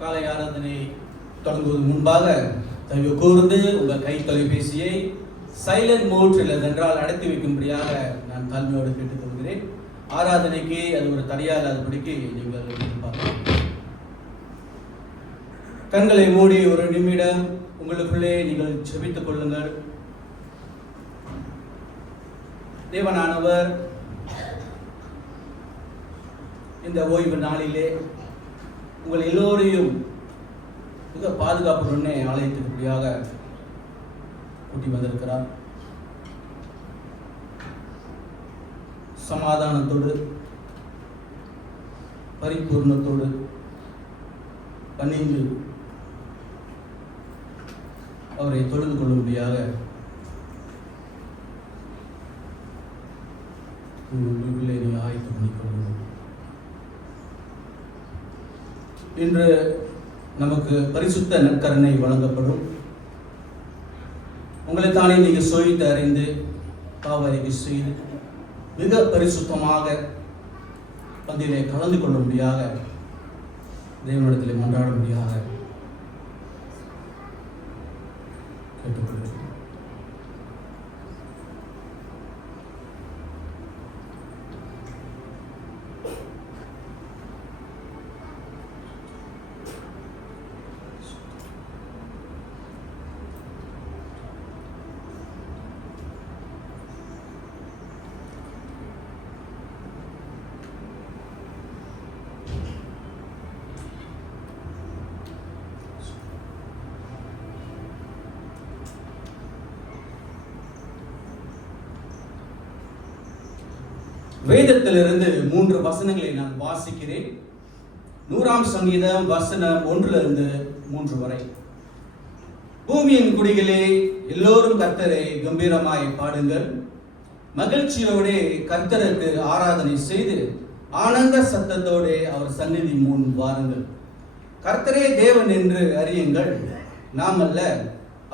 காலை ஆராதனை தொடங்குவதற்கு முன்பாக தயவு கூர்ந்து உங்கள் கை தொலைபேசியை சைலண்ட் மோட் இல்லதென்றால் அடைத்து வைக்கும்படியாக நான் தாழ்மையோடு கேட்டுக்கொள்கிறேன். ஆராதனைக்கு அது ஒரு தடையாகாதபடிக்கு நீங்கள் எதிர்பார்க்கலாம். கண்களை மூடி ஒரு நிமிடம் உங்களுக்குள்ளே நீங்கள் செபித்துக் கொள்ளுங்கள். தேவனானவர் இந்த ஓய்வு நாளிலே உங்கள் எல்லோரையும் மிக பாதுகாப்புடனே ஆலயத்திற்குடியாக கூட்டி வந்திருக்கிறார். சமாதானத்தோடு பரிபூர்ணத்தோடு பணிந்து அவரை தொழுது கொள்ளும்படியாக உங்களுக்குள்ளே நீ ஆயத்து பண்ணிக்கொள்ளுங்கள். இன்று நமக்கு பரிசுத்த நற்கருணை வழங்கப்படும். உங்களைத்தானே நீங்கள் சோதித்து அறிந்து பாவ அறிக்கை செய்து மிக பரிசுத்தமாக பந்தியிலே கலந்து கொள்ளும்படியாக தேவனிடத்தில் மன்றாடும்படியாக கேட்டுக்கொள்கிறேன். வேதத்திலிருந்து 3 வசனங்களை நான் வாசிக்கிறேன். 100ஆம் சங்கீதம் வசனம் 1-3 வரை. பூமியின் குடிகளே, எல்லோரும் கர்த்தரை கம்பீரமாய் பாடுங்கள். மகிழ்ச்சியோடு கர்த்தருக்கு ஆராதனை செய்து ஆனந்த சத்தத்தோடு அவர் சந்நிதி முன் வாருங்கள். கர்த்தரே தேவன் என்று அறியுங்கள். நாம் அல்ல,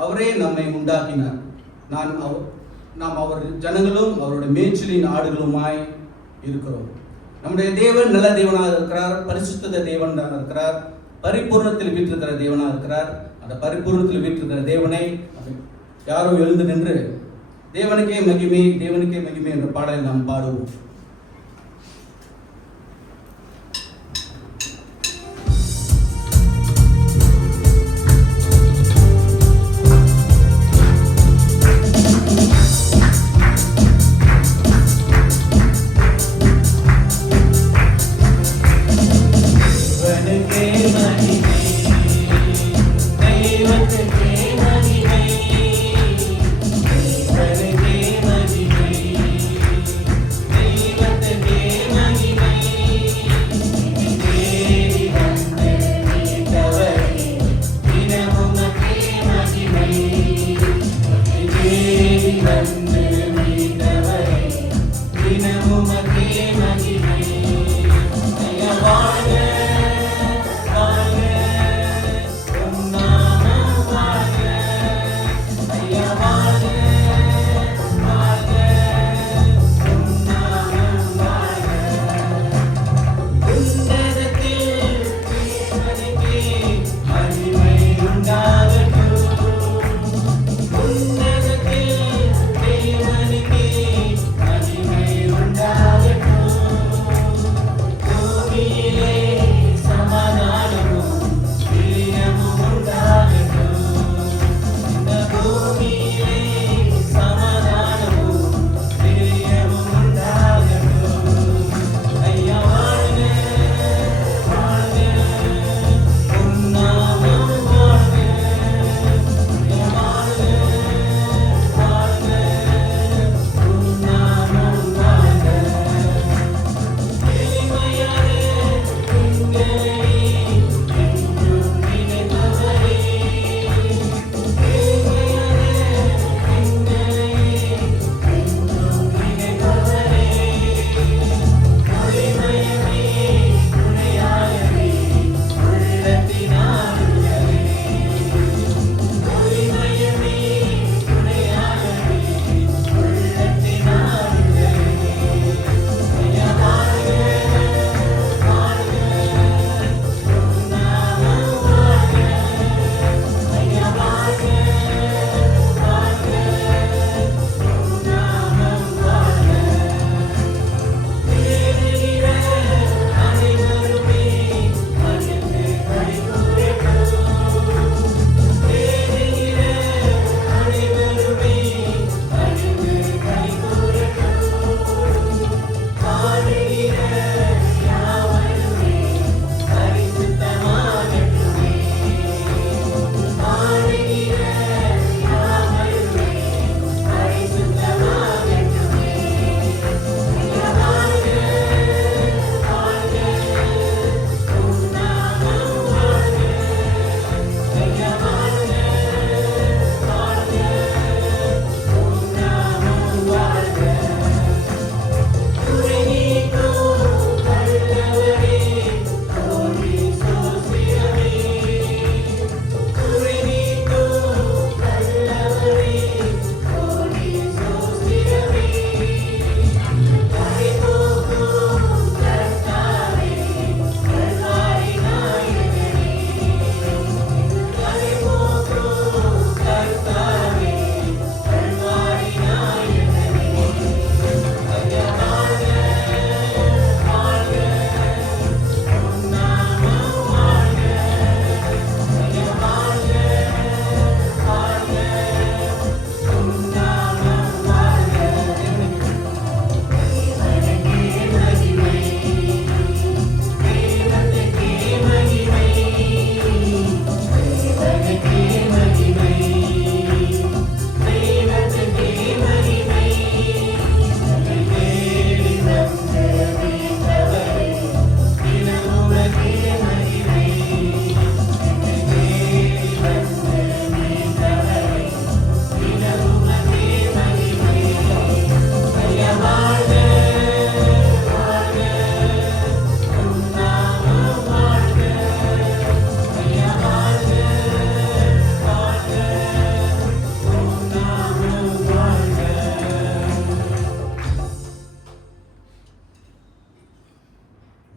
அவரே நம்மை உண்டாக்கினார். நாம் அவர் ஜனங்களும் அவருடைய மேய்ச்சலின் ஆடுகளுமாய் இருக்கிறோம். நம்முடைய தேவன் நல்ல தேவனாக இருக்கிறார், பரிசுத்த தேவனாக இருக்கிறார், பரிபூர்ணத்தில் வீற்றிருக்கிற தேவனாக இருக்கிறார். அந்த பரிபூர்ணத்தில் வீற்றிருக்கிற தேவனை யாரோ எழுந்து நின்று தேவனுக்கே மகிமை, தேவனுக்கே மகிமை என்ற பாடலை நாம் பாடுவோம்.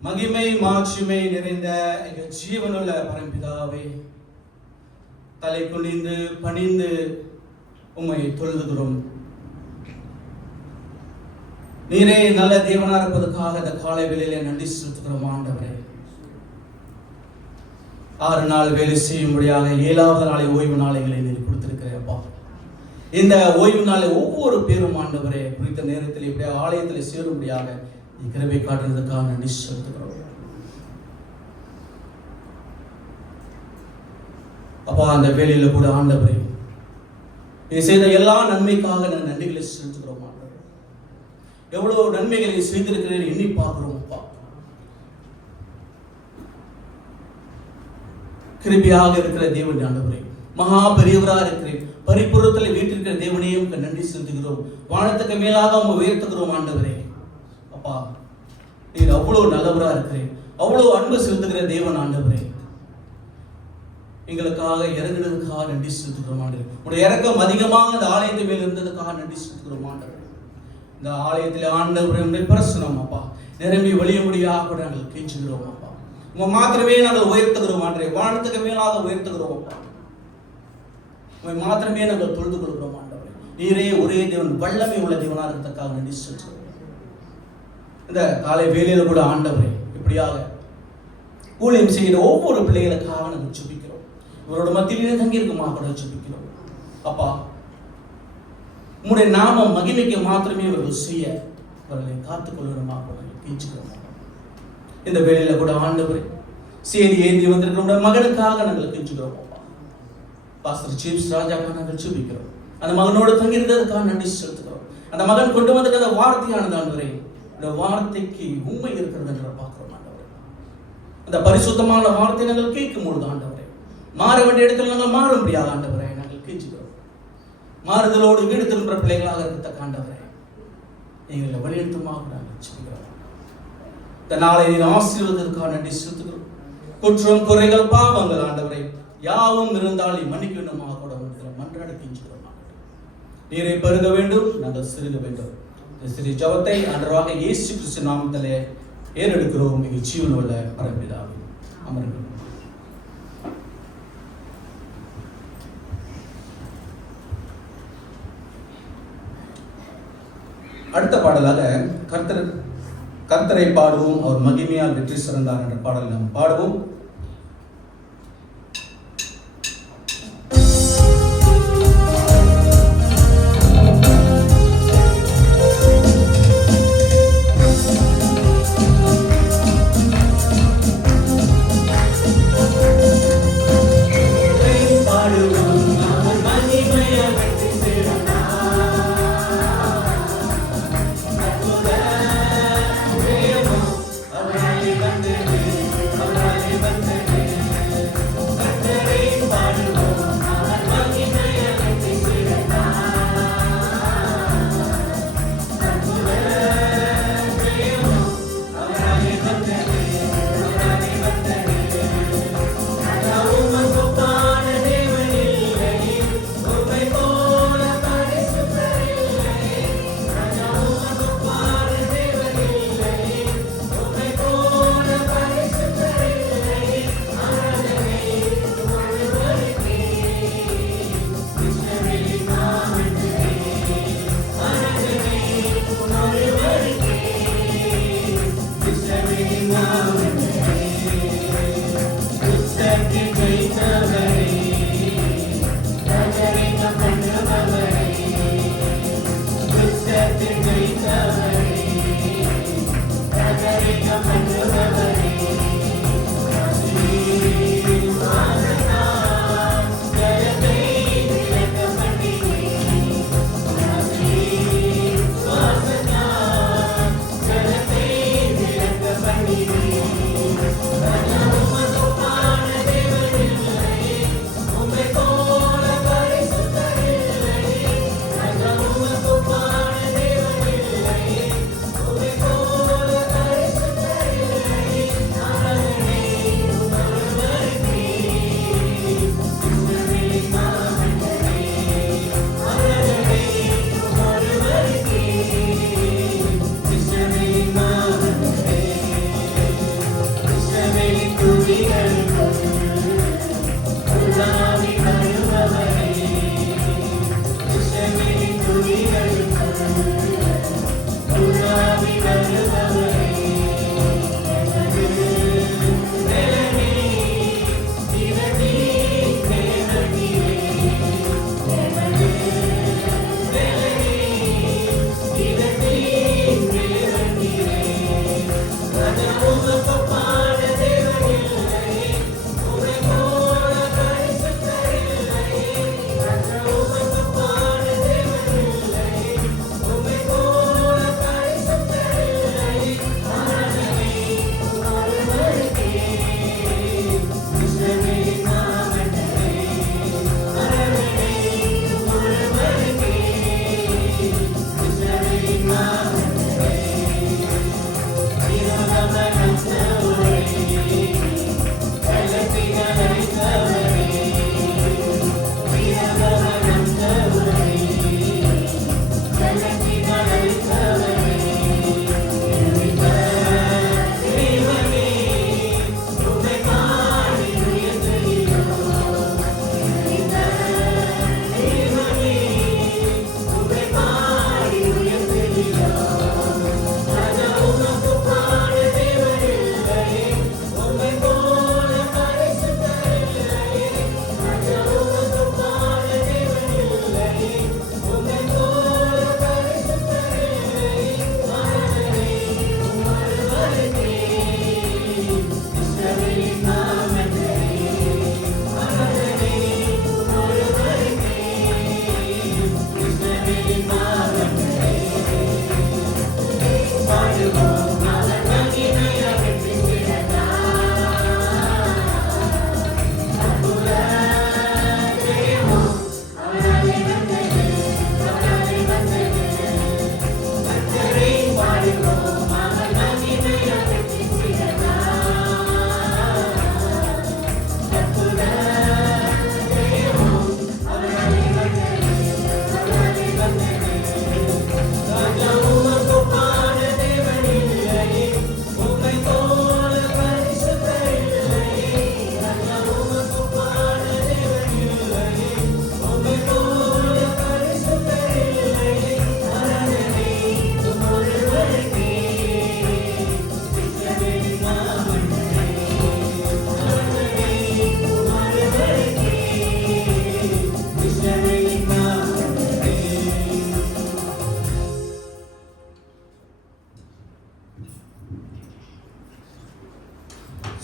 மகிமை மாட்சிமை நிறைந்த எங்கள் ஜீவனுள்ள பரம்பிதாவே, தலை குனிந்து பணிந்து உம்மை தொழுதுகிறோம். நீரே நல்ல தேவனா இருப்பதற்காக இந்த காலை வேளையிலே நன்றி செலுத்துகிறோம் ஆண்டவரே. 6 நாள் வேலை செய்யும்படியாக 7வது நாளை ஓய்வு நாளைகளை நீர் கொடுத்திருக்கிறேப்பா. இந்த ஓய்வு நாளை ஒவ்வொரு பேரும் ஆண்டவரே குறித்த நேரத்தில் இப்படியே ஆலயத்தில் சேரும்படியாக நீ கிருபை காட்டுறதுக்காக நன்றி செலுத்துகிறோம். அப்பா, அந்த வேலையில கூட ஆண்டவரே நீ செய்த எல்லா நன்மைக்காக நான் நன்றிகளை செலுத்துகிறோம் ஆண்டவரே. எவ்வளவு நன்மைகளை செய்திருக்கிறேன் எண்ணி பார்க்கிறோம் அப்பா. கிருபையாக இருக்கிற தேவன் ஆண்டவரே, மகா பெரியவராக இருக்கிறேன், பரிபூரணத்தில் வீட்டிருக்கிற தேவனையும் நன்றி செலுத்துகிறோம். வானத்துக்கு மேலாக அவங்க உயர்த்துகிறோம் ஆண்டவரே. அப்பா, நீர் அவ்வளவு நல்லவராக இருக்கிறேன், அவ்வளவு அன்பு செலுத்துகிற தேவன் ஆண்டவரே. எங்களுக்காக இறங்குறதுக்காக நன்றி செலுத்துகிறோம் ஆண்டவரே. உடைய இறக்கம் அதிகமாக இந்த ஆலயத்து மேல் இருந்ததுக்காக நன்றி செலுத்துகிறோம் ஆண்டவரே. இந்த ஆலயத்தில் ஆண்டவருடைய பிரசனம் அப்பா நிரம்பி வழியும்படியாக கூட நாங்கள் கெஞ்சுகிறோம் அப்பா. உங்க மாத்திரமே நாங்கள் உயர்த்துகிறோம் ஆண்டவரே. வானத்துக்கு மேலாக உயர்த்துகிறோம் அப்பா. உங்களை மாத்திரமே நாங்கள் தொழுது கொள்கிறோம் ஆண்டவரே. நீரே ஒரே தேவன், வல்லமை உள்ள தேவனாக இருக்கிறதுக்காக நன்றி செலுத்துகிறோம். இந்த காலை வேலையில கூட ஆண்டவரே இப்படியாக ஊழியம் செய்கிற ஒவ்வொரு பிள்ளைகளுக்காக நாங்கள் சுபிக்கிறோம். இவரோட மத்தியிலே தங்கியிருக்குமா கூட சுபிக்கிறோம் அப்பா. உங்களுடைய நாம மகிமைக்கு மாத்திரமே இவர்கள் செய்ய அவர்களை காத்துக்கொள்ளணுமா கூட கெஞ்சுகிறோம். இந்த வேலையில கூட ஆண்டவரே செய்தி ஏந்தி வந்திருக்கிற மகனுக்காக நாங்கள் கெஞ்சுகிறோம் அப்பா. பாஸ்டர் ஜேம்ஸ் ராஜாக்காக நாங்கள் சுபிக்கிறோம். அந்த மகனோடு தங்கியிருந்ததுக்காக நன்றி செலுத்துகிறோம். அந்த மகன் கொண்டு வந்த அந்த வார்த்தையானது ஆண்டவரே, இந்த வார்த்தைக்கு உண்மை இருக்கிறது என்று பார்க்கிறோம் ஆண்டவரே. அந்த பரிசுத்தமான வார்த்தை நாங்கள் கேட்கும் பொழுது ஆண்டவரே, மாற வேண்டிய இடத்துல நாங்கள் மாற முடியாது ஆண்டவரே. நாங்கள் கெஞ்சுகிறோம். மாறுதலோடு வீடு திரும்புகிற பிள்ளைகளாக இருக்க ஆண்டவரே, எங்களை வழிநடத்துமாக நாங்கள் சொல்கிறோம். இந்த நாளை ஆசீர்வதற்காக நன்றி செலுத்துகிறோம். குற்றம் குறைகள் பாவங்கள் ஆண்டவரே யாவும் இருந்தால் நீ மன்னிக்க வேண்டுமாக கூட மன்றாட கெஞ்சுகிறோம். நீரை பருக வேண்டும், நாங்கள் சிறுக வேண்டும். சிறு ஜபத்தை ஆண்டவராக இயேசு கிறிஸ்து நாமத்திலே ஏறெடுக்கிறோம். எங்கள் ஜீவனுள்ள பரம்பிதாவே, அமருங்கள். அடுத்த பாடலாக கர்த்தரை பாடுவோம், அவர் மகிமையால் வெற்றி சிறந்தார் என்ற பாடலை நாம் பாடுவோம்.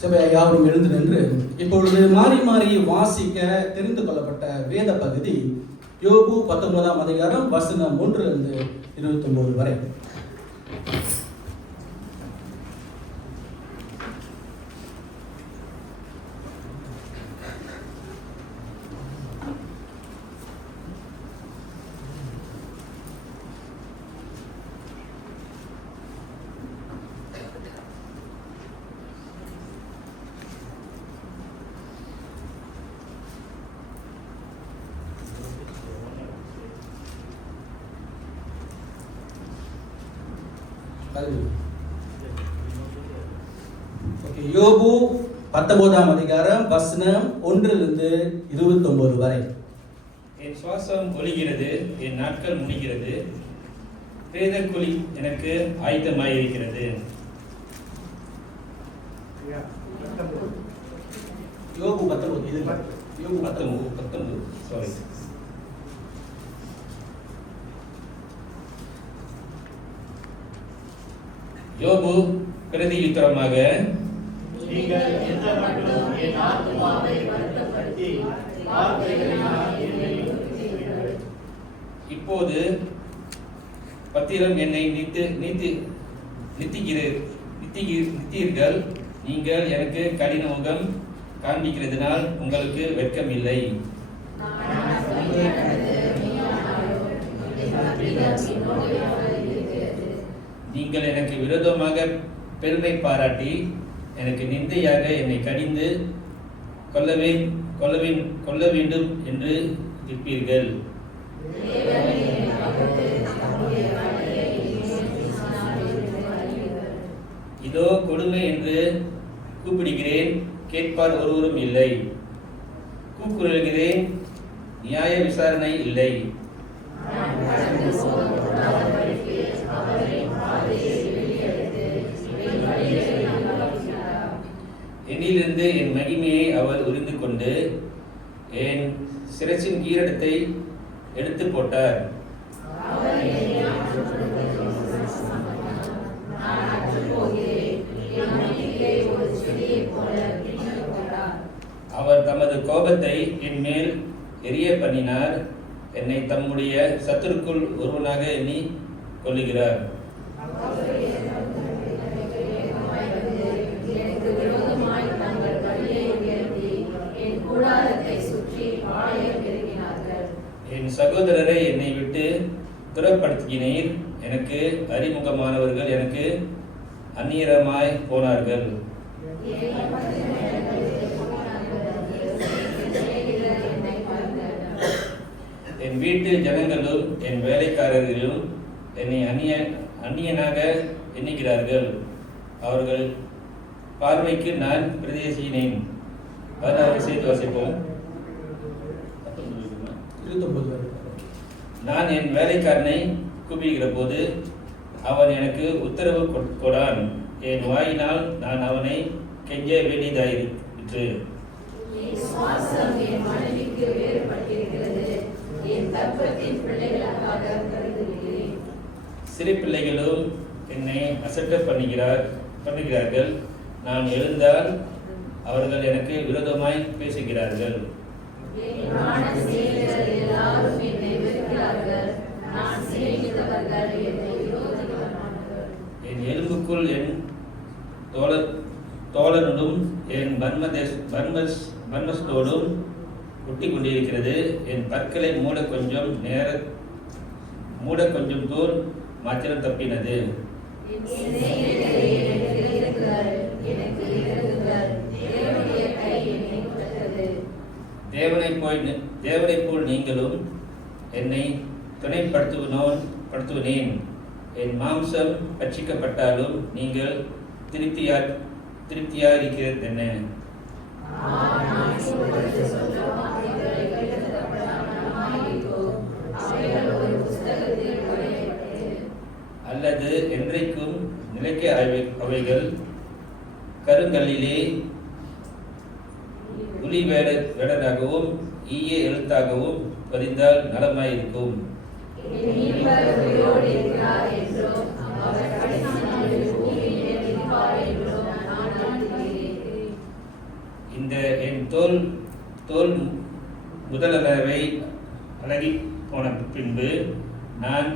சபை யாரும் எழுந்து நின்று இப்பொழுது மாறி மாறி வாசிக்க தெரிந்து கொள்ளப்பட்ட வேத பகுதி யோபு 19ஆம் அதிகாரம் வசனம் 1 to 29 வரை. யோபு 19ஆம் அதிகாரம் வசனம் 1 to 29 வரை. என் சுவாசம் ஒலிகிறது, என் நாட்கள் முடிகிறது, பிரேத குழி எனக்கு ஆயத்தமாயிருக்கிறது. யோபு 19 சாரி. யோபு பிரதியுத்தரமாக, நீங்கள் எந்த மட்டும் என் ஆத்துமாவை வருத்தப்படுத்தி வார்த்தைகளினால் என்னை ஒடுக்குகிறீர்கள். இப்போது பத்திரம் என்னை நித்தீர்கள். நீங்கள் எனக்கு கடின முகம் காண்பிக்கிறதுனால் உங்களுக்கு வெட்கம் இல்லை. நீங்கள் எனக்கு விரோதமாக பெருமை பாராட்டி எனக்கு நிந்தையாக என்னை கடிந்து கொள்ள வேண்டும் என்று இருப்பீர்கள். இதோ கொடுமை என்று கூப்பிடுகிறேன், கேட்பார் ஒருவரும் இல்லை. கூக்குரல்கிறேன், நியாய விசாரணை இல்லை. என்னிலிருந்து என் மகிமையை அவர் உரிந்து கொண்டு என் சிரசின் கீரடத்தை எடுத்து போட்டார். அவர் தமது கோபத்தை என் மேல் எரிய பண்ணினார். என்னை தம்முடைய சத்துருக்குள் ஒருவனாக எண்ணி கொள்ளுகிறார். என் சகோதரரை என்னை விட்டு துரப்படுத்தினீர். எனக்கு அறிமுகமானவர்கள் எனக்கு அந்நியரமாய் போனார்கள். என் வீட்டு ஜனங்களும் என் வேலைக்காரர்களும் என்னை அந்நியனாக எண்ணுகிறார்கள். அவர்கள் பார்வைக்கு நான் பிரதேசினேன். 16 செய்து வாசிப்போம். நான் என் வேலைக்காரனை கூப்பிடுகிற போது அவன் எனக்கு உத்தரவு கொடான். என் வாயினால் நான் அவனை கெஞ்ச வேண்டியதாயிற்று. சிறு பிள்ளைகளும் என்னை அசட்ட பண்ணுகிறார்கள். நான் எழுந்தால் அவர்கள் எனக்கு விரோதமாய் பேசுகிறார்கள். என் எலும்புக்குள் என் தோழனுடும் என் பர்மஸ்தோடும் ஒட்டி கொண்டிருக்கிறது. என் பற்களை மூட கொஞ்சம் தூர் மாத்திரம் தப்பினது. தேவனை போல் நீங்களும் என்னை துணைப்படுத்துவேன். என் மாம்சம் பட்சிக்கப்பட்டாலும் நீங்கள் திருப்தியா இருக்கிறது என்ன? அல்லது என்றைக்கும் நிலைக்க அவைகள் கருங்கல்லிலே ஒளி வேடராகவும் ஈய எழுத்தாகவும் பதிந்தால் நலமாயிருக்கும். இந்த என் தோல் முதலளவை அழகி போன பின்பு நான்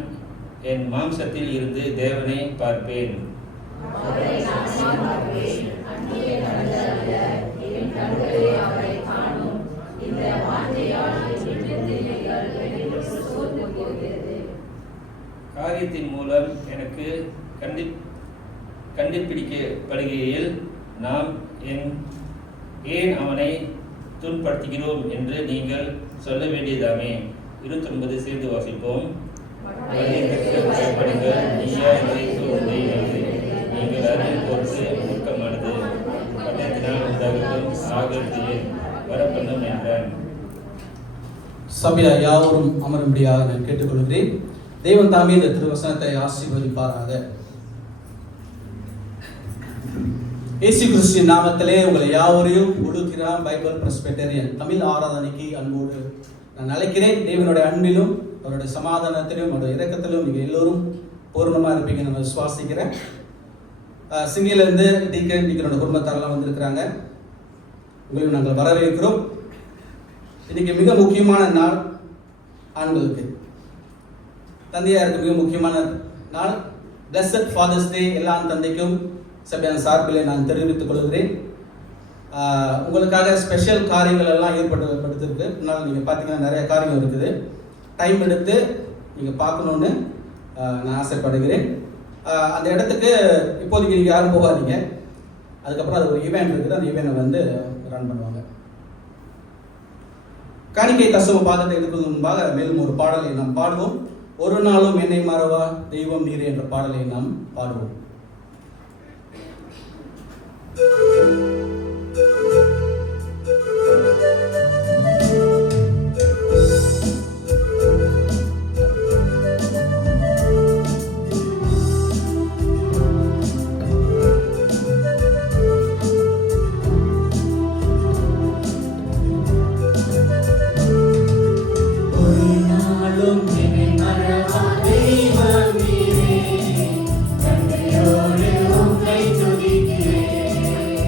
என் மாம்சத்தில் இருந்து தேவனை பார்ப்பேன். காரியத்தின் மூலம் எனக்கு கண்டுபிடிக்கப்படுகையில் நாம் ஏன் அவனை துன்படுத்துகிறோம் என்று நீங்கள் சொல்ல வேண்டியதாமே. 29 சேர்ந்து வாசிப்போம். பயப்படுங்கள், நீங்கள் அறிவு பொறுத்து மூர்க்கமானது பட்டத்தினால் உண்டாகும் ஆகத்திலே வரப்பண்ணும் என்றான். சபையார் யாவரும் அமரும்படியாக நான் கேட்டுக்கொள்கிறேன். தேவன் தாமே இந்த திருவசனத்தை ஆசீர்வதிப்பாராக. இயேசு கிறிஸ்துவின் நாமத்திலே உங்களை யாவரையும் உடுக்கிறான் பைபிள் பிரஸ்பிட்டரியன் தமிழ் ஆராதனைக்கு அன்போடு நான் அழைக்கிறேன். தேவனுடைய அன்பிலும் அவருடைய சமாதானத்திலும் அவருடைய இரக்கத்திலும் நீங்கள் எல்லோரும் பூர்ணமாக இருப்பீங்க நான் விசுவாசிக்கிறேன். சிங்கிலேருந்து டீக்கனோட குடும்பத்தாரெல்லாம் வந்திருக்கிறாங்க. உங்களையும் நாங்கள் வரவேற்கிறோம். இன்னைக்கு மிக முக்கியமான நாள் ஆண்களுக்கு, தந்தையாருக்கு மிக முக்கியமான நாள். பிளஸட் ஃபாதர்ஸ் டே எல்லா தந்தைக்கும் சபையான சார்பிலே நான் தெரிவித்துக் கொள்கிறேன். உங்களுக்காக ஸ்பெஷல் காரியங்கள் எல்லாம் ஏற்படுத்திருக்கு. அதனால் நீங்கள் பார்த்தீங்கன்னா நிறைய காரியங்கள் இருக்குது. டைம் எடுத்து நீங்கள் பார்க்கணுன்னு நான் ஆசைப்படுகிறேன். அந்த இடத்துக்கு இப்போதைக்கு நீங்கள் யாரும் போகாதீங்க. அதுக்கப்புறம் அது ஒரு ஈவெண்ட் இருக்குது. அந்த ஈவெண்ட்டை ரன் பண்ணுவாங்க. காணிக்கை தசம பாதத்தை எடுப்பதற்கு முன்பாக மேலும் ஒரு பாடலை நாம் பாடுவோம். ஒரு நாளும் என்னை மறவா தெய்வம் நீரே என்ற பாடலை நாம் பாடுவோம். துதிக்கிறேன்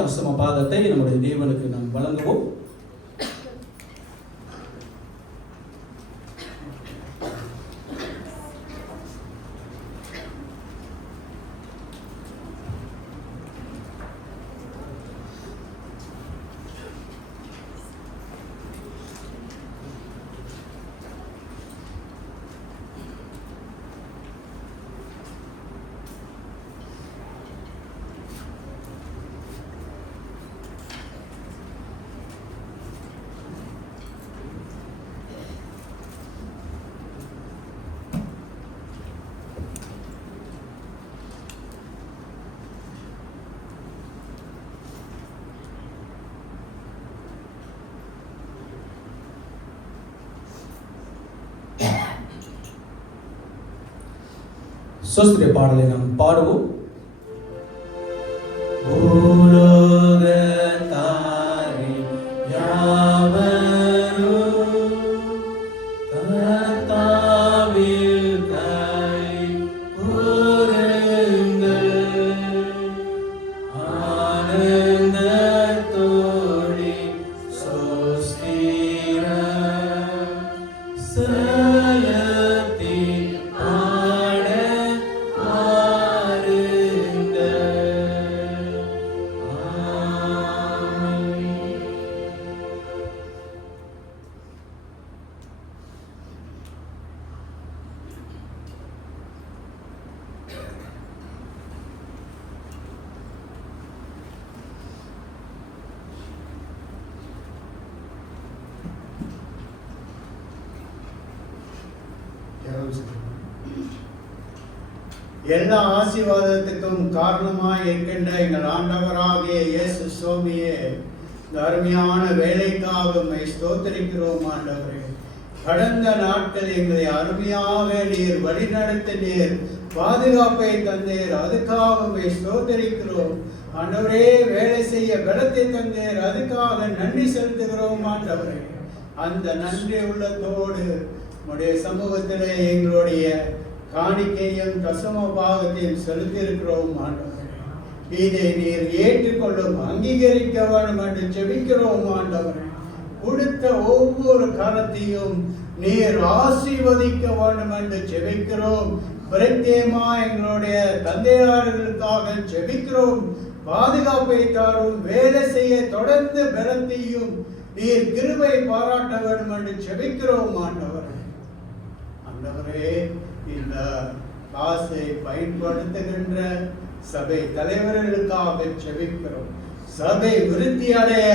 தசம பாகத்தை நம்முடைய தேவனுக்கு நாம் வழங்குவோம். சொஸ்திர பாடலை நாம் பாடுவோம். எல்லா ஆசீர்வாதத்துக்கும் காரணமாய் இருக்கின்ற எங்கள் ஆண்டவராகிய இயேசு சுவாமியே, இந்த அருமையான வேலைக்காக உம்மை ஸ்தோத்திரிக்கிறோம் ஆண்டவரே. கடந்த நாட்கள் எங்களை அருமையாக நீர் வழிநடத்தினீர், பாதுகாப்பை தந்தீர், அதுக்காக உம்மை ஸ்தோத்திரிக்கிறோம் ஆண்டவரே. வேலை செய்ய பலத்தை தந்தீர், அதுக்காக நன்றி செலுத்துகிறோம் ஆண்டவரே. அந்த நன்றி உள்ளத்தோடு உம்முடைய சமூகத்திலே எங்களுடைய காணிக்கையும் தசம பாகத்தையும் செலுத்தி இருக்கிறோம் ஆண்டவரே. இதை நீர் ஏற்றுக்கொள்ளும், அங்கீகரிக்க வேண்டும் என்று ஜெபிக்கிறோம் ஆண்டவரே. கொடுத்த ஒவ்வொரு கரத்தையும் நீர் ஆசீர்வதிக்க வேண்டும் என்று ஜெபிக்கிறோம். பிரத்யேகமா எங்களுடைய தந்தையார்களுக்காக ஜெபிக்கிறோம். பாதுகாப்பை தாரும், வேலை செய்ய தொடர்ந்து பலத்தையும் நீர் கிருபை பாராட்ட வேண்டும் என்று ஜெபிக்கிறோம் ஆண்டவரே. ஆண்டவரே, இந்த காசை பயன்படுத்துகின்ற சபை தலைவர்களுக்காக ஜெபிக்கிறோம். சபை விருத்தி அடைய,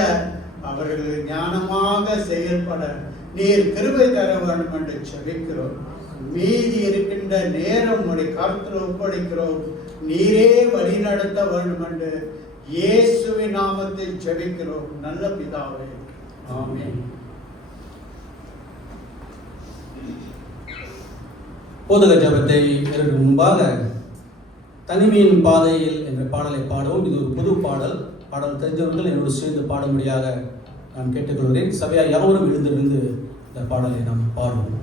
அவர்கள் ஞானமாக செயல்பட நீர் கிருபை தர வேண்டும் என்று ஜெபிக்கிறோம். மீதி இருக்கின்ற நேரம் உடைய கருத்தில் ஒப்படைக்கிறோம். நீரே வழி நடத்த வேண்டும் என்று இயேசுவின் நாமத்தில் ஜெபிக்கிறோம் நல்ல பிதாவே, ஆமென். போதக ஜபத்தை இதற்கு முன்பாக தனிமையின் பாதையில் என்ற பாடலை பாடுவோம். இது ஒரு புது பாடல். பாடல் தெரிஞ்சவர்கள் என்னோடு சேர்ந்து பாடும்படியாக நான் கேட்டுக்கொள்கிறேன். சபையார் யாவரும் எழுந்திருந்து இந்த பாடலை நாம் பாடுவோம்.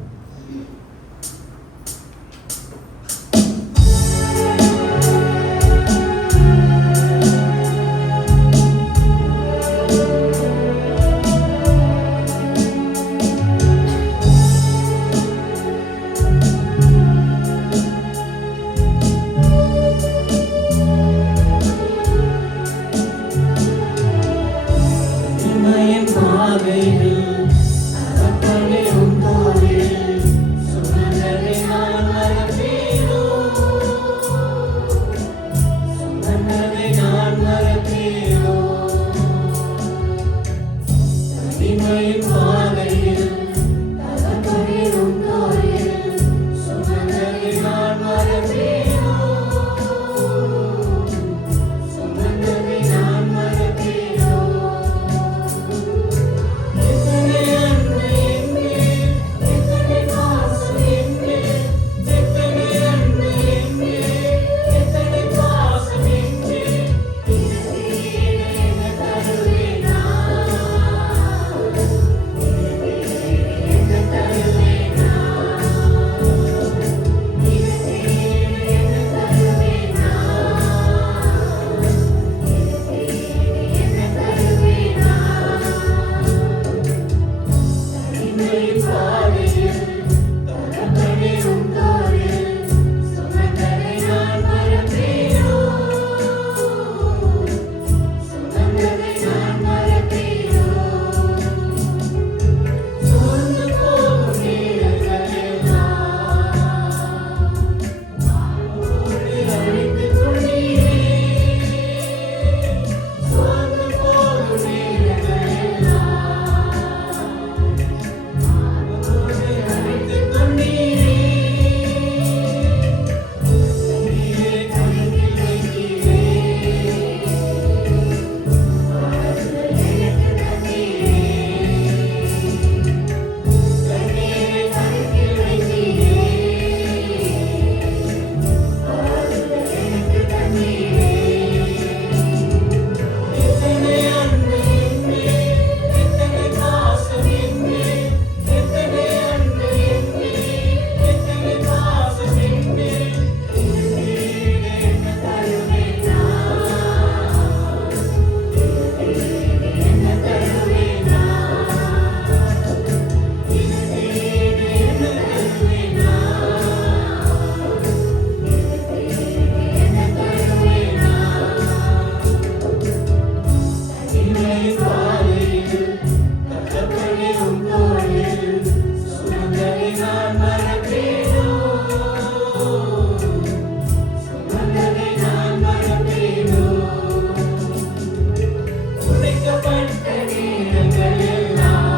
உடைக்கப்பட்ட நேரங்களெல்லாம்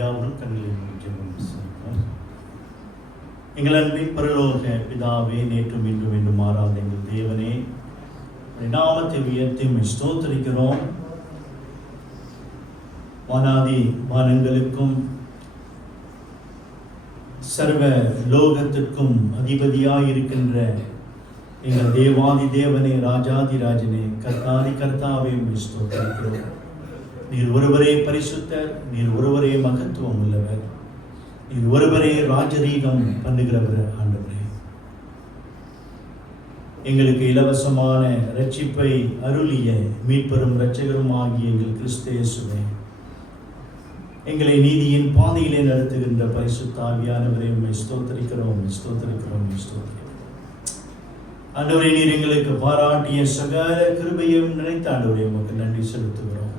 யாவரும் கண்களை முடிக்கவும். எங்கள் அன்பின் பரலோக பிதாவே, நேற்றும் இன்றும் என்று மாறாத எங்கள் தேவனே, நாமத்தை உயர்த்தி ஸ்தோத்திரிக்கிறோம். வானாதி வானங்களுக்கும் சர்வ லோகத்திற்கும் அதிபதியாயிருக்கின்ற எங்கள் தேவாதி தேவனே, ராஜாதி ராஜனே, கர்த்தாதி கர்த்தாவே ஸ்தோத்திரிக்கிறோம். நீர் ஒருவரே பரிசுத்தர், நீர் ஒருவரே மகத்துவம் உள்ளவர், நீர் ஒருவரே ராஜரீகம் பண்ணுகிறவர். ஆண்டவரே, எங்களுக்கு இலவசமான இரட்சிப்பை அருளிய மீட்பெரும் இரட்சகரும் ஆகிய எங்கள் கிறிஸ்து இயேசுவே, எங்களை நீதியின் பாதையிலே நடத்துகின்ற பரிசுத்த ஆவியானவரே, ஸ்தோத்திரிக்கிறோம், ஸ்தோத்திரிக்கிறோம், ஸ்தோத்திரிக்கிறோம். ஆண்டவரே, நீர் எங்களுக்கு பாராட்டிய சகல கிருபையும் நினைத்த ஆண்டவரே உமக்கு நன்றி செலுத்துகிறோம்.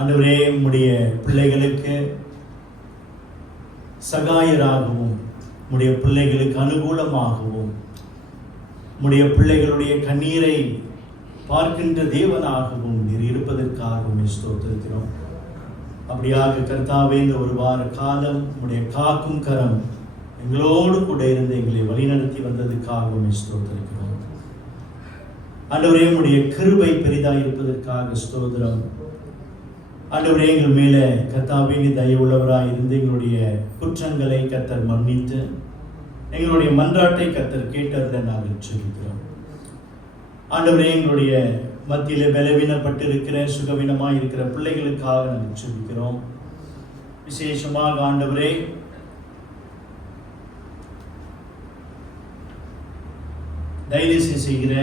ஆண்டவரே, உம்முடைய பிள்ளைகளுக்கு சகாயராகவும், உம்முடைய பிள்ளைகளுக்கு அனுகூலமாகவும், உம்முடைய பிள்ளைகளுடைய கண்ணீரை பார்க்கின்ற தேவனாகவும் நீர் இருப்பதற்காகவும் ஸ்தோத்திரிக்கிறோம். அப்படியாக கர்த்தாவே, இந்த ஒரு வார காலம் உம்முடைய காக்கும் கரம் எங்களோடு கூட இருந்து எங்களை வழிநடத்தி வந்ததுக்காகவும் ஸ்தோத்திரிக்கிறோம். ஆண்டவரே, உம்முடைய கிருபை பெரிதாக இருப்பதற்காக ஸ்தோத்திரம். ஆண்டவரே, எங்கள் மேலே கர்த்தாவே நீ தயவுள்ளவராக இருந்து எங்களுடைய குற்றங்களை கர்த்தர் மன்னித்து எங்களுடைய மன்றாட்டை கர்த்தர் கேட்டதை நாங்கள் சொல்லிக்கிறோம். ஆண்டவரே, எங்களுடைய மத்தியிலே பலவீனப்பட்டிருக்கிற சுகவீனமாக இருக்கிற பிள்ளைகளுக்காக நாங்கள் சொல்லிக்கிறோம். விசேஷமாக ஆண்டவரே, டயாலிசிஸ் செய்கிற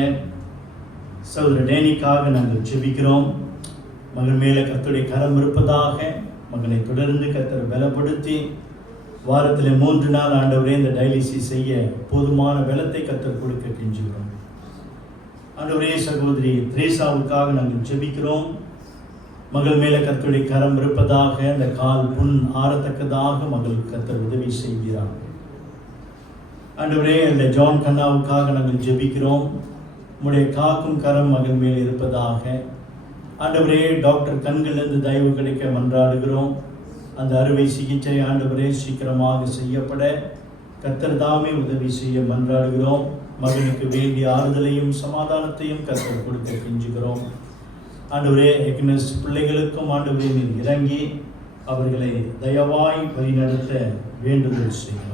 சகோதரர் டேனிக்காக நாங்கள் ஜெபிக்கிறோம். மகன் மேலே கர்த்தருடைய கரம் இருப்பதாக, மகனை தொடர்ந்து கர்த்தர் பலப்படுத்தி வாரத்தில் 3 நாள் ஆண்டவரே இந்த டயாலிசிஸ் செய்ய போதுமான பலத்தை கர்த்தர் கொடுக்க கெஞ்சுகிறோம். ஆண்டவரே, சகோதரி திரேசாவுக்காக நாங்கள் ஜெபிக்கிறோம். மகள் மேலே கர்த்தருடைய கரம் இருப்பதாக, அந்த கால் புண் ஆறத்தக்கதாக மகளுக்கு கர்த்தர் உதவி செய்கிறார். ஆண்டவரே, அந்த ஜான் கண்ணாவுக்காக நாங்கள் ஜெபிக்கிறோம். உம்முடைய காக்கும் கரம் மகன் மேல் இருப்பதாக. ஆண்டவரே, டாக்டர் கண்களிலிருந்து தயவு கிடைக்க மன்றாடுகிறோம். அந்த அறுவை சிகிச்சை ஆண்டவரே சீக்கிரமாக செய்யப்பட கர்த்தர் தாமே உதவி செய்ய மன்றாடுகிறோம். மகனுக்கு வேண்டிய ஆறுதலையும் சமாதானத்தையும் கர்த்தர் கொடுக்க கெஞ்சுகிறோம். ஆண்டவரே, எக்னஸ் பிள்ளைகளுக்கும் ஆண்டவரே நீர் இறங்கி அவர்களை தயவாய் வழிநடத்த வேண்டுதல் செய்கிறோம்.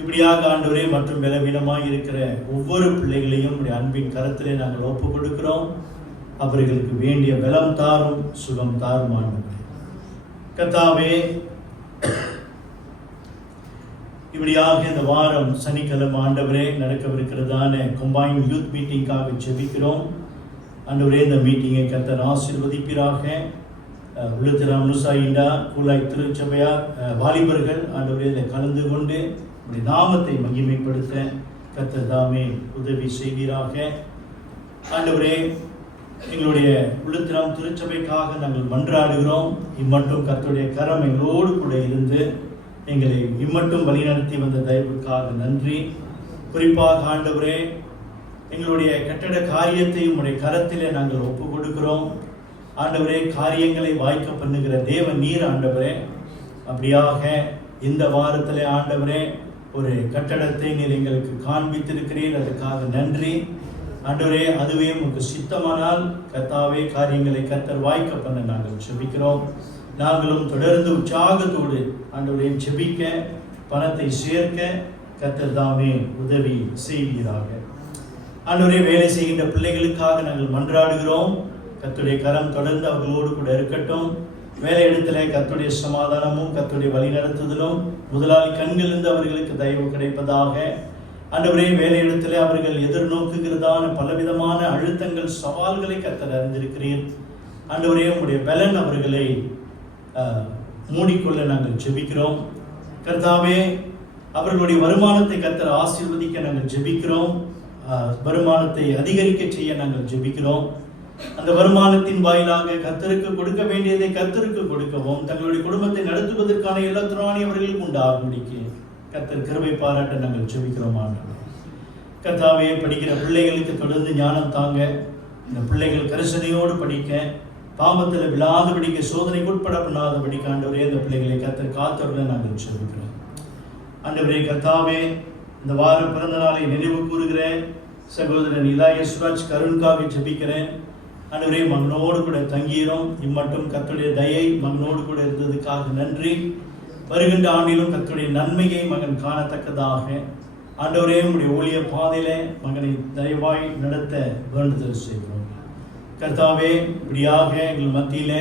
இப்படியாக ஆண்டவரே, மற்றும் பலவீனமாக இருக்கிற ஒவ்வொரு பிள்ளைகளையும் உடைய அன்பின் கரத்திலே நாங்கள் ஒப்புக் கொடுக்கிறோம். அவர்களுக்கு வேண்டிய பலம் தாரும், சுகம் தாரும். ஆண்டவரே கர்த்தாவே, இப்படியாக இந்த வாரம் சனிக்கிழமை ஆண்டவரே நடக்கவிருக்கிறதான கம்பைன் யூத் மீட்டிங்காக ஜெபிக்கிறோம். ஆண்டவரே, இந்த மீட்டிங்கை கர்த்தர் ஆசீர்வதிப்பீராக. உளுத்திரம் முசாயிண்டா கூலாய் திருச்சபையார் வாலிபர்கள் ஆண்டவரே இதில் கலந்து கொண்டு உடைய நாமத்தை மகிமைப்படுத்த கர்த்தர் தாமே உதவி செய்வீராக. ஆண்டவரே, எங்களுடைய உளுத்திரம் திருச்சபைக்காக நாங்கள் மன்றாடுகிறோம். இம்மட்டும் கர்த்தருடைய கரம் எங்களோடு கூட இருந்து எங்களை இம்மட்டும் வழிநடத்தி வந்த தயவுக்காக நன்றி. குறிப்பாக ஆண்டவரே, எங்களுடைய கட்டட காரியத்தை உம்முடைய கரத்திலே நாங்கள் ஒப்புக் கொடுக்கிறோம். ஆண்டவரே, காரியங்களை வாய்க்க பண்ணுகிற தேவன் நீர். ஆண்டவரே, அப்படியாக இந்த வாரத்திலே ஆண்டவரே ஒரு கட்டடத்தை நீர் எங்களுக்கு காண்பித்திருக்கிறீர், அதுக்காக நன்றி. ஆண்டவரே, அதுவே உங்களுக்கு சித்தமானால் கர்த்தாவே காரியங்களை கர்த்தர் வாய்க்க பண்ண நாங்கள் ஜெபிக்கிறோம். நாங்களும் தொடர்ந்து உற்சாகத்தோடு ஆண்டவரே ஜெபிக்க, பணத்தை சேர்க்க கர்த்தர் தாமே உதவி செய்வீராக. ஆண்டவரே, வேலை செய்கின்ற பிள்ளைகளுக்காக நாங்கள் மன்றாடுகிறோம். கர்த்தருடைய கரம் தொடர்ந்து அவர்களோடு கூட இருக்கட்டும். வேலை இடத்துல கர்த்தருடைய சமாதானமும் கர்த்தருடைய வழி நடத்துதலும் முதலாளி கண்களிலிருந்து அவர்களுக்கு தயவு கிடைப்பதாக. ஆண்டவரே, வேலை இடத்துல அவர்கள் எதிர்நோக்குகிறதான பலவிதமான அழுத்தங்கள் சவால்களை கர்த்தர் அறிந்திருக்கிறீர். ஆண்டவரே, உங்களுடைய பலன் அவர்களை மூடிக்கொள்ள நாங்கள் ஜெபிக்கிறோம். கர்த்தாவே, அவர்களுடைய வருமானத்தை கர்த்தர் ஆசீர்வதிக்க நாங்கள் ஜெபிக்கிறோம். வருமானத்தை அதிகரிக்க செய்ய நாங்கள் ஜெபிக்கிறோம். அந்த வருமானத்தின் வாயிலாக கர்த்தருக்கு கொடுக்க வேண்டியதை கர்த்தருக்கு கொடுக்கவும், தங்களுடைய குடும்பத்தை நடத்துவதற்கான எல்லா திராணியும் அவர்களுக்கு உண்டாகும்படிக்கு கர்த்தர் கிருபை பாராட்ட நாங்கள் ஜெபிக்கிறோம். கர்த்தாவே, படிக்கிற பிள்ளைகளுக்கு தொடர்ந்து ஞானம் தாங்க. இந்த பிள்ளைகள் கரிசனையோடு படிக்க, பாவத்தில் விழாதபடிக்கு சோதனைக்கு உட்பட பண்ணாதபடிக்கு ஆண்டவரே இந்த பிள்ளைகளை கர்த்தர் காத்தவர்களை நாங்கள் சொல்லிக்கிறோம். ஆண்டவரே கர்த்தாவே, இந்த வாரம் பிறந்த நாளை நினைவு கூறுகிற சகோதரன் இலாய சுராஜ் கருண்காவை ஜெபிக்கிறேன். ஆண்டவரே, மகனோடு கூட தங்கியிரும். இம்மட்டும் கர்த்தருடைய தயை மகனோடு கூட இருந்ததுக்காக நன்றி. வருகின்ற ஆண்டிலும் கர்த்தருடைய நன்மையை மகன் காணத்தக்கதாக ஆண்டவரே உம்முடைய ஊழிய பாதையிலே மகனை தயவாய் நடத்த வேண்டுதல் செய்கிறோம். கர்த்தாவே, இப்படியாக எங்கள் மத்தியிலே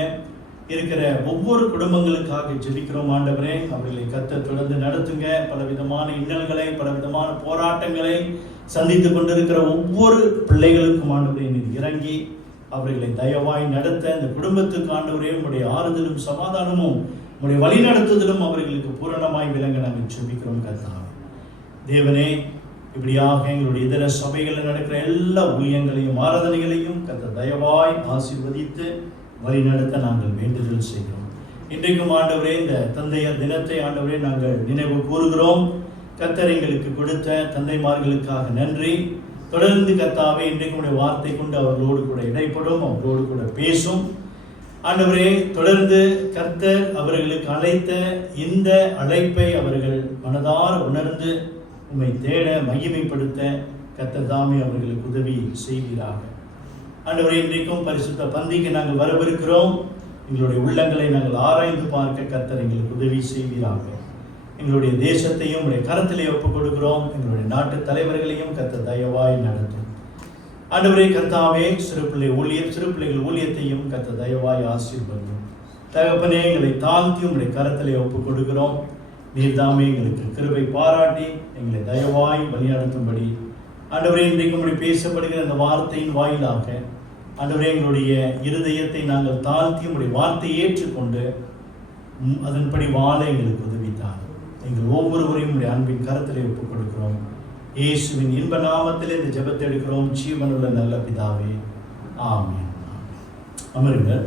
இருக்கிற ஒவ்வொரு குடும்பங்களுக்காக ஜெபிக்கிறோம். ஆண்டவரே, அவர்களை கர்த்தர் தொடர்ந்து நடத்துங்க. பலவிதமான இன்னல்களை, பலவிதமான போராட்டங்களை சந்தித்து கொண்டிருக்கிற ஒவ்வொரு பிள்ளைகளுக்கும் ஆண்டவரே நீர் இறங்கி அவர்களை தயவாய் நடத்த, இந்த குடும்பத்துக்கு ஆண்டவரே உம்முடைய ஆறுதலும் சமாதானமும் உம்முடைய வழி நடத்துதலும் அவர்களுக்கு பூரணமாய் விளங்க நாங்கள் ஜெபிக்கிறோம். கர்த்தாவே தேவனே, இப்படியாக எங்களுடைய இதர சபைகளில் நடக்கிற எல்லா ஊழியங்களையும் ஆராதனைகளையும் கர்த்தர் தயவாய் ஆசீர்வதித்து வழி நடத்த நாங்கள் வேண்டுதல் செய்கிறோம். இன்றைக்கும் ஆண்டவரே இந்த தந்தையர் தினத்தை ஆண்டவரே நாங்கள் நினைவு கூறுகிறோம். கர்த்தர் எங்களுக்கு கொடுத்த தந்தைமார்களுக்காக நன்றி. தொடர்ந்து கர்த்தாவே இன்றைக்கு வார்த்தை கொண்டு அவர்களோடு கூட இடைப்படும், அவர்களோடு கூட பேசும். ஆண்டவரே, தொடர்ந்து கர்த்தர் அவர்களுக்கு அழைத்த இந்த அழைப்பை அவர்கள் மனதார உணர்ந்து உம்மை தேட மகிமைப்படுத்த கர்த்தர் தாமே அவர்களுக்கு உதவி செய்வீராக. ஆண்டவரே, இன்றைக்கும் பரிசுத்த பந்திக்கு நாங்கள் வரவிருக்கிறோம். எங்களுடைய உள்ளங்களை நாங்கள் ஆராய்ந்து பார்க்க கர்த்தர் எங்களுக்கு உதவி செய்வீராக. எங்களுடைய தேசத்தையும் உடைய கரத்திலே ஒப்புக் கொடுக்கிறோம். எங்களுடைய நாட்டு தலைவர்களையும் கர்த்தர் தயவாய் நடத்தும். ஆண்டவரே கர்த்தாவே, சிறு பிள்ளைகள் ஊழியத்தையும் கர்த்தர் தயவாய் ஆசீர்வதியும். தகப்பனே, எங்களை தாழ்த்தி உடைய கரத்திலே ஒப்புக் கொடுக்கிறோம். நீர்தாமே எங்களுக்கு கிருபை பாராட்டி எங்களை தயவாய் வழிநடத்தும்படி ஆண்டவரே, இன்றைக்கு உம்முடைய பேசப்படுகிற அந்த வார்த்தையின் வாயிலாக ஆண்டவரே எங்களுடைய இருதயத்தை நாங்கள் தாழ்த்தி உம்முடைய வார்த்தையை ஏற்றுக்கொண்டு அதன்படி வாழ எங்களுக்கு உதவித்தார். எங்கள் ஒவ்வொருவரையும் உடைய அன்பின் கரத்திலே ஒப்புக் கொடுக்கிறோம். இயேசுவின் இன்ப நாமத்திலே இந்த ஜெபத்தை எடுக்கிறோம் ஜீவனுள்ள நல்ல பிதாவே, ஆமென். அமருங்கள்.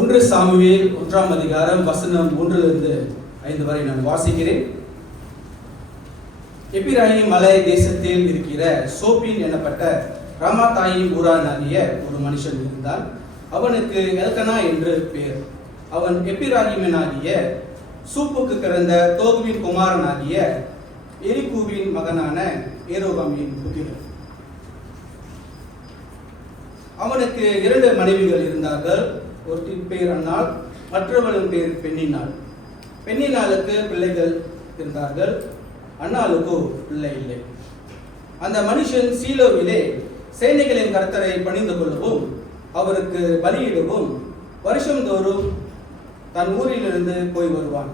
ஒன்று சாமுவேல் 1ஆம் அதிகாரம் வசனம் 1 5 வரை நான் வாசிக்கிறேன். எப்பிராயிம் மலை தேசத்தில் இருக்கிற சோப்பின் எனப்பட்ட ராமாத்தாயின் ஊரானாகிய ஒரு மனுஷன் இருந்தான். அவனுக்கு எல்கனா என்று பேர். அவன் எப்பிராயிமனாகிய சூப்புக்கு பிறந்த தோகுவின் குமாரனாகிய எலிகூவின் மகனான ஏரோகாமின் புத்திரன். அவனுக்கு 2 மனைவிகள் இருந்தார்கள். ஒருத்தின் பேர் அன்னாள், மற்றவளின் பேர் பெண்ணினாள். பெண்ணினாளுக்கு பிள்ளைகள் இருந்தார்கள், அன்னாளுக்கு பிள்ளை இல்லை. அந்த மனுஷன் சீலோவிலே சேனைகளின் கர்த்தரை பணிந்து கொள்ளவும் அவருக்கு பலியிடவும் வருஷந்தோறும் தன் ஊரிலிருந்து போய் வருவான்.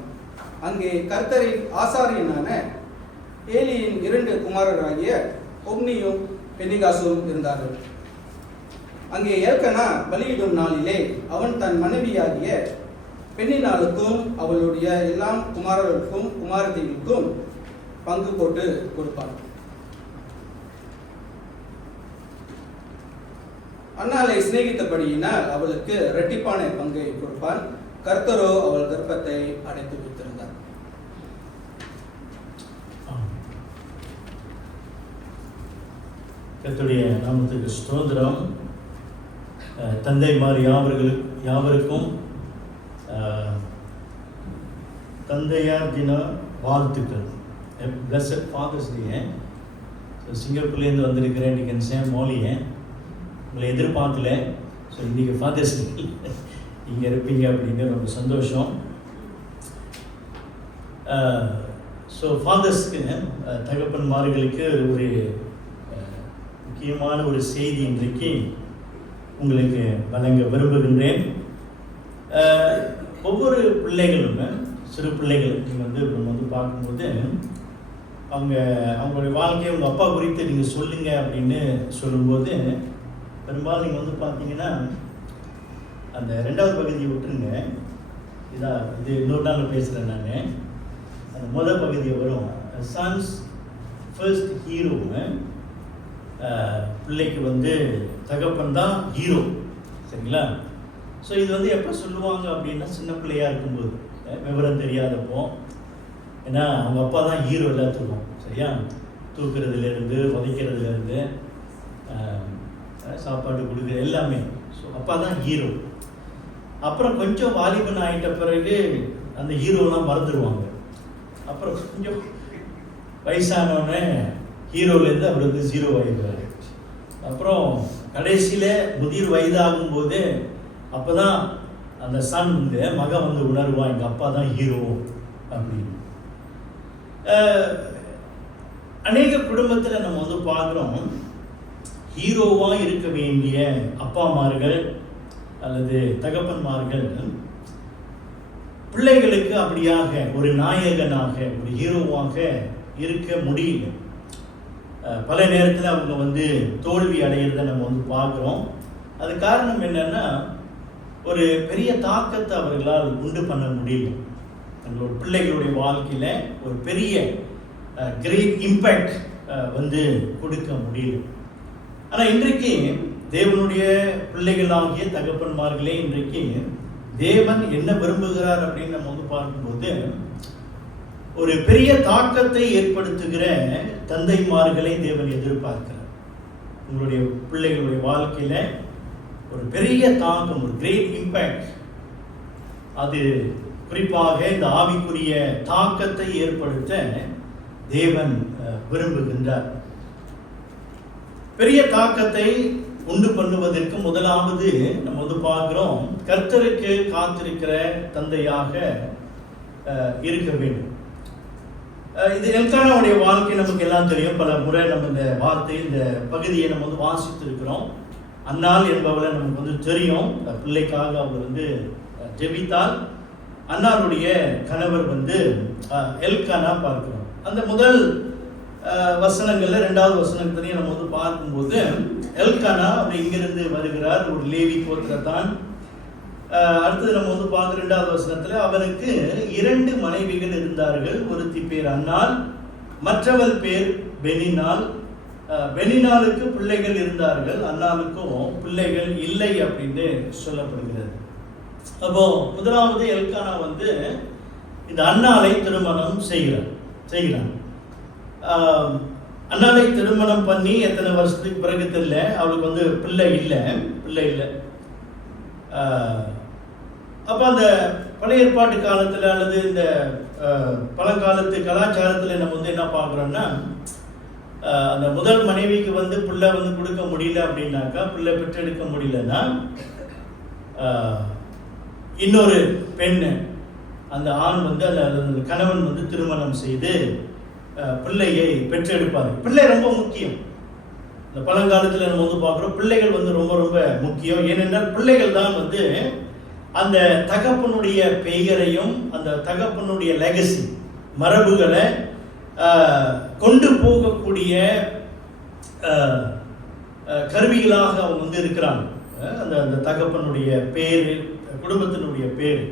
அங்கே கர்த்தரின் ஆசாரியனான ஏலியின் 2 குமாரராகிய ஒப்னியும் பெனிகாசும் இருந்தார்கள். அங்கே எல்கனா பலியிடும் நாளிலே அவன் தன் மனைவியாகிய பெண்ணினாளுக்கும் அவளுடைய எல்லா குமாரர்களுக்கும் குமாரத்திகளுக்கும் பங்கு போட்டு கொடுப்பான். அன்னாளை சிநேகித்தபடியினால் அவளுக்கு இரட்டிப்பான பங்கை கொடுப்பான். கர்த்தரோ அவள் கர்ப்பத்தை அடைத்து வைத்திருந்தார். கர்த்தருடைய நாமத்துக்கு ஸ்தோத்திரம். தந்தைமார் யாவருக்கும் தந்தையார் தின வாழ்த்துக்கள். Blessed Father's Day. சிங்கப்பூர்லேருந்து வந்திருக்கிறேன். இன்றைக்கி சேம் மோலியன் உங்களை எதிர்பார்க்கல. ஸோ இன்றைக்கி ஃபாதர்ஸ் டே இங்கே இருப்பீங்க அப்படின்னு ரொம்ப சந்தோஷம். ஸோ ஃபாதர்ஸ்க்கு தகப்பன்மார்களுக்கு ஒரு முக்கியமான ஒரு செய்தி இன்றைக்கு உங்களுக்கு வழங்க விரும்புகின்றேன். ஒவ்வொரு பிள்ளைகளும் சிறு பிள்ளைகள் நீங்கள் வந்து பார்க்கும்போது அவங்களுடைய வாழ்க்கையை உங்கள் அப்பா குறித்து நீங்கள் சொல்லுங்கள் அப்படின்னு சொல்லும்போது பெரும்பாலும் நீங்கள் பார்த்தீங்கன்னா அந்த 2வது பகுதியை விட்டுருங்க. இது இன்னொரு நாள் பேசுகிறேன் நான். அந்த முதல் பகுதியை வரும். Sons first hero. பிள்ளைக்கு வந்து தகப்பன் தான் ஹீரோ, சரிங்களா? ஸோ இது வந்து எப்போ சொல்லுவாங்க அப்படின்னா சின்ன பிள்ளையாக இருக்கும்போது, விவரம் தெரியாதப்போ. ஏன்னா அவங்க அப்பா தான் ஹீரோ எல்லாத்துக்கும், சரியா? தூக்குறதுலேருந்து உதைக்கிறதுலேருந்து சாப்பாடு கொடுக்குறது எல்லாமே. ஸோ அப்பா தான் ஹீரோ. அப்புறம் கொஞ்சம் வாலிபன் ஆகிட்ட பிறகு அந்த ஹீரோலாம் மறந்துடுவாங்க. அப்புறம் கொஞ்சம் வயசானோடனே ஹீரோலேருந்து அவர் வந்து 0 ஆகிடுவார். அப்புறம் கடைசியில் முதிர் வயதாகும்போது அப்போ தான் அந்த சன் வந்து மகன் வந்து உணர்வான், எங்கள் அப்பா தான் ஹீரோ அப்படின்னு. அநேக குடும்பத்தில் நம்ம வந்து பார்க்குறோம், ஹீரோவாக இருக்க வேண்டிய அப்பாமார்கள் அல்லது தகப்பன்மார்கள் பிள்ளைகளுக்கு அப்படியாக ஒரு நாயகனாக ஒரு ஹீரோவாக இருக்க முடியல. பல நேரத்தில் அவங்க வந்து தோல்வி அடைகிறத நம்ம வந்து பார்க்குறோம். அது காரணம் என்னன்னா, ஒரு பெரிய தாக்கத்தை அவர்களால் உண்டு பண்ண முடியல. தங்களோட பிள்ளைகளுடைய வாழ்க்கையில் ஒரு பெரிய கிரேட் இம்பேக்ட் வந்து கொடுக்க முடியல. ஆனால் இன்றைக்கு தேவனுடைய பிள்ளைகளாகிய தகப்பன்மார்களே, இன்றைக்கு தேவன் என்ன விரும்புகிறார் அப்படின்னு நம்ம வந்து பார்க்கும்போது, ஒரு பெரிய தாக்கத்தை ஏற்படுத்துகிற தந்தைமார்களை தேவன் எதிர்பார்க்கிறார். உங்களுடைய பிள்ளைகளுடைய வாழ்க்கையில ஒரு பெரிய தாக்கம், ஒரு கிரேட் இம்பேக்ட், அது குறிப்பாக இந்த ஆவிக்குரிய தாக்கத்தை ஏற்படுத்த தேவன் விரும்புகின்றார். பெரிய தாக்கத்தை உண்டு பண்ணுவதற்கு முதலாவது நம்ம வந்து பார்க்கிறோம், கர்த்தருக்கு காத்திருக்கிற தந்தையாக இருக்க வேண்டும். இது எல்கானாவுடைய வாழ்க்கை நமக்கு எல்லாம் தெரியும். பல முறை நம்ம இந்த வார்த்தை, இந்த பகுதியை நம்ம வந்து வாசித்திருக்கிறோம். அன்னாள் என்பவளை நமக்கு வந்து தெரியும். பிள்ளைக்காக அவர் வந்து ஜெபித்தால். அன்னாருடைய கணவர் வந்து எல்கானா பார்க்கிறோம். அந்த முதல் வசனங்கள்ல 2வது வசனத்திலையும் நம்ம வந்து பார்க்கும்போது, எல்கானா அவர் இங்கிருந்து வருகிறார், ஒரு லேவி கோத்திரத்தான். அடுத்தது நம்ம வந்து பார்க்க 2வது வசனத்துல, அவனுக்கு 2 மனைவிகள் இருந்தார்கள். ஒருத்தி பேர் அன்னாள், மற்றவள் பேர் பெனினாள். பெனினாளுக்கு பிள்ளைகள் இருந்தார்கள், அன்னாளுக்கும் பிள்ளைகள் இல்லை அப்படின்னு சொல்லப்படுகிறது. அப்போ முதலாவது எல்கானா வந்து இந்த அன்னாளை திருமணம் செய்கிறான். அன்னாளை திருமணம் பண்ணி எத்தனை வருஷத்துக்கு பிறகு தெரியல, அவளுக்கு வந்து பிள்ளை இல்லை. அப்போ அந்த பழைய ஏற்பாட்டு காலத்தில் அல்லது இந்த பழங்காலத்து கலாச்சாரத்தில் நம்ம வந்து என்ன பார்க்குறோம்னா, அந்த முதல் மனைவிக்கு வந்து பிள்ளை வந்து கொடுக்க முடியல அப்படின்னாக்கா, பிள்ளை பெற்றெடுக்க முடியலன்னா இன்னொரு பெண், அந்த ஆண் வந்து அந்த கணவன் வந்து திருமணம் செய்து பிள்ளையை பெற்றெடுப்பார். பிள்ளை ரொம்ப முக்கியம். இந்த பழங்காலத்தில் நம்ம வந்து பார்க்குறோம், பிள்ளைகள் வந்து ரொம்ப ரொம்ப முக்கியம். ஏனென்றால் பிள்ளைகள் தான் வந்து அந்த தகப்பனுடைய பெயரையும் அந்த தகப்பனுடைய லெகசி, மரபுகளை கொண்டு போகக்கூடிய கருவிகளாக அவங்க வந்து இருக்கிறாங்க. அந்த தகப்பனுடைய பேரு, குடும்பத்தினுடைய பேரு.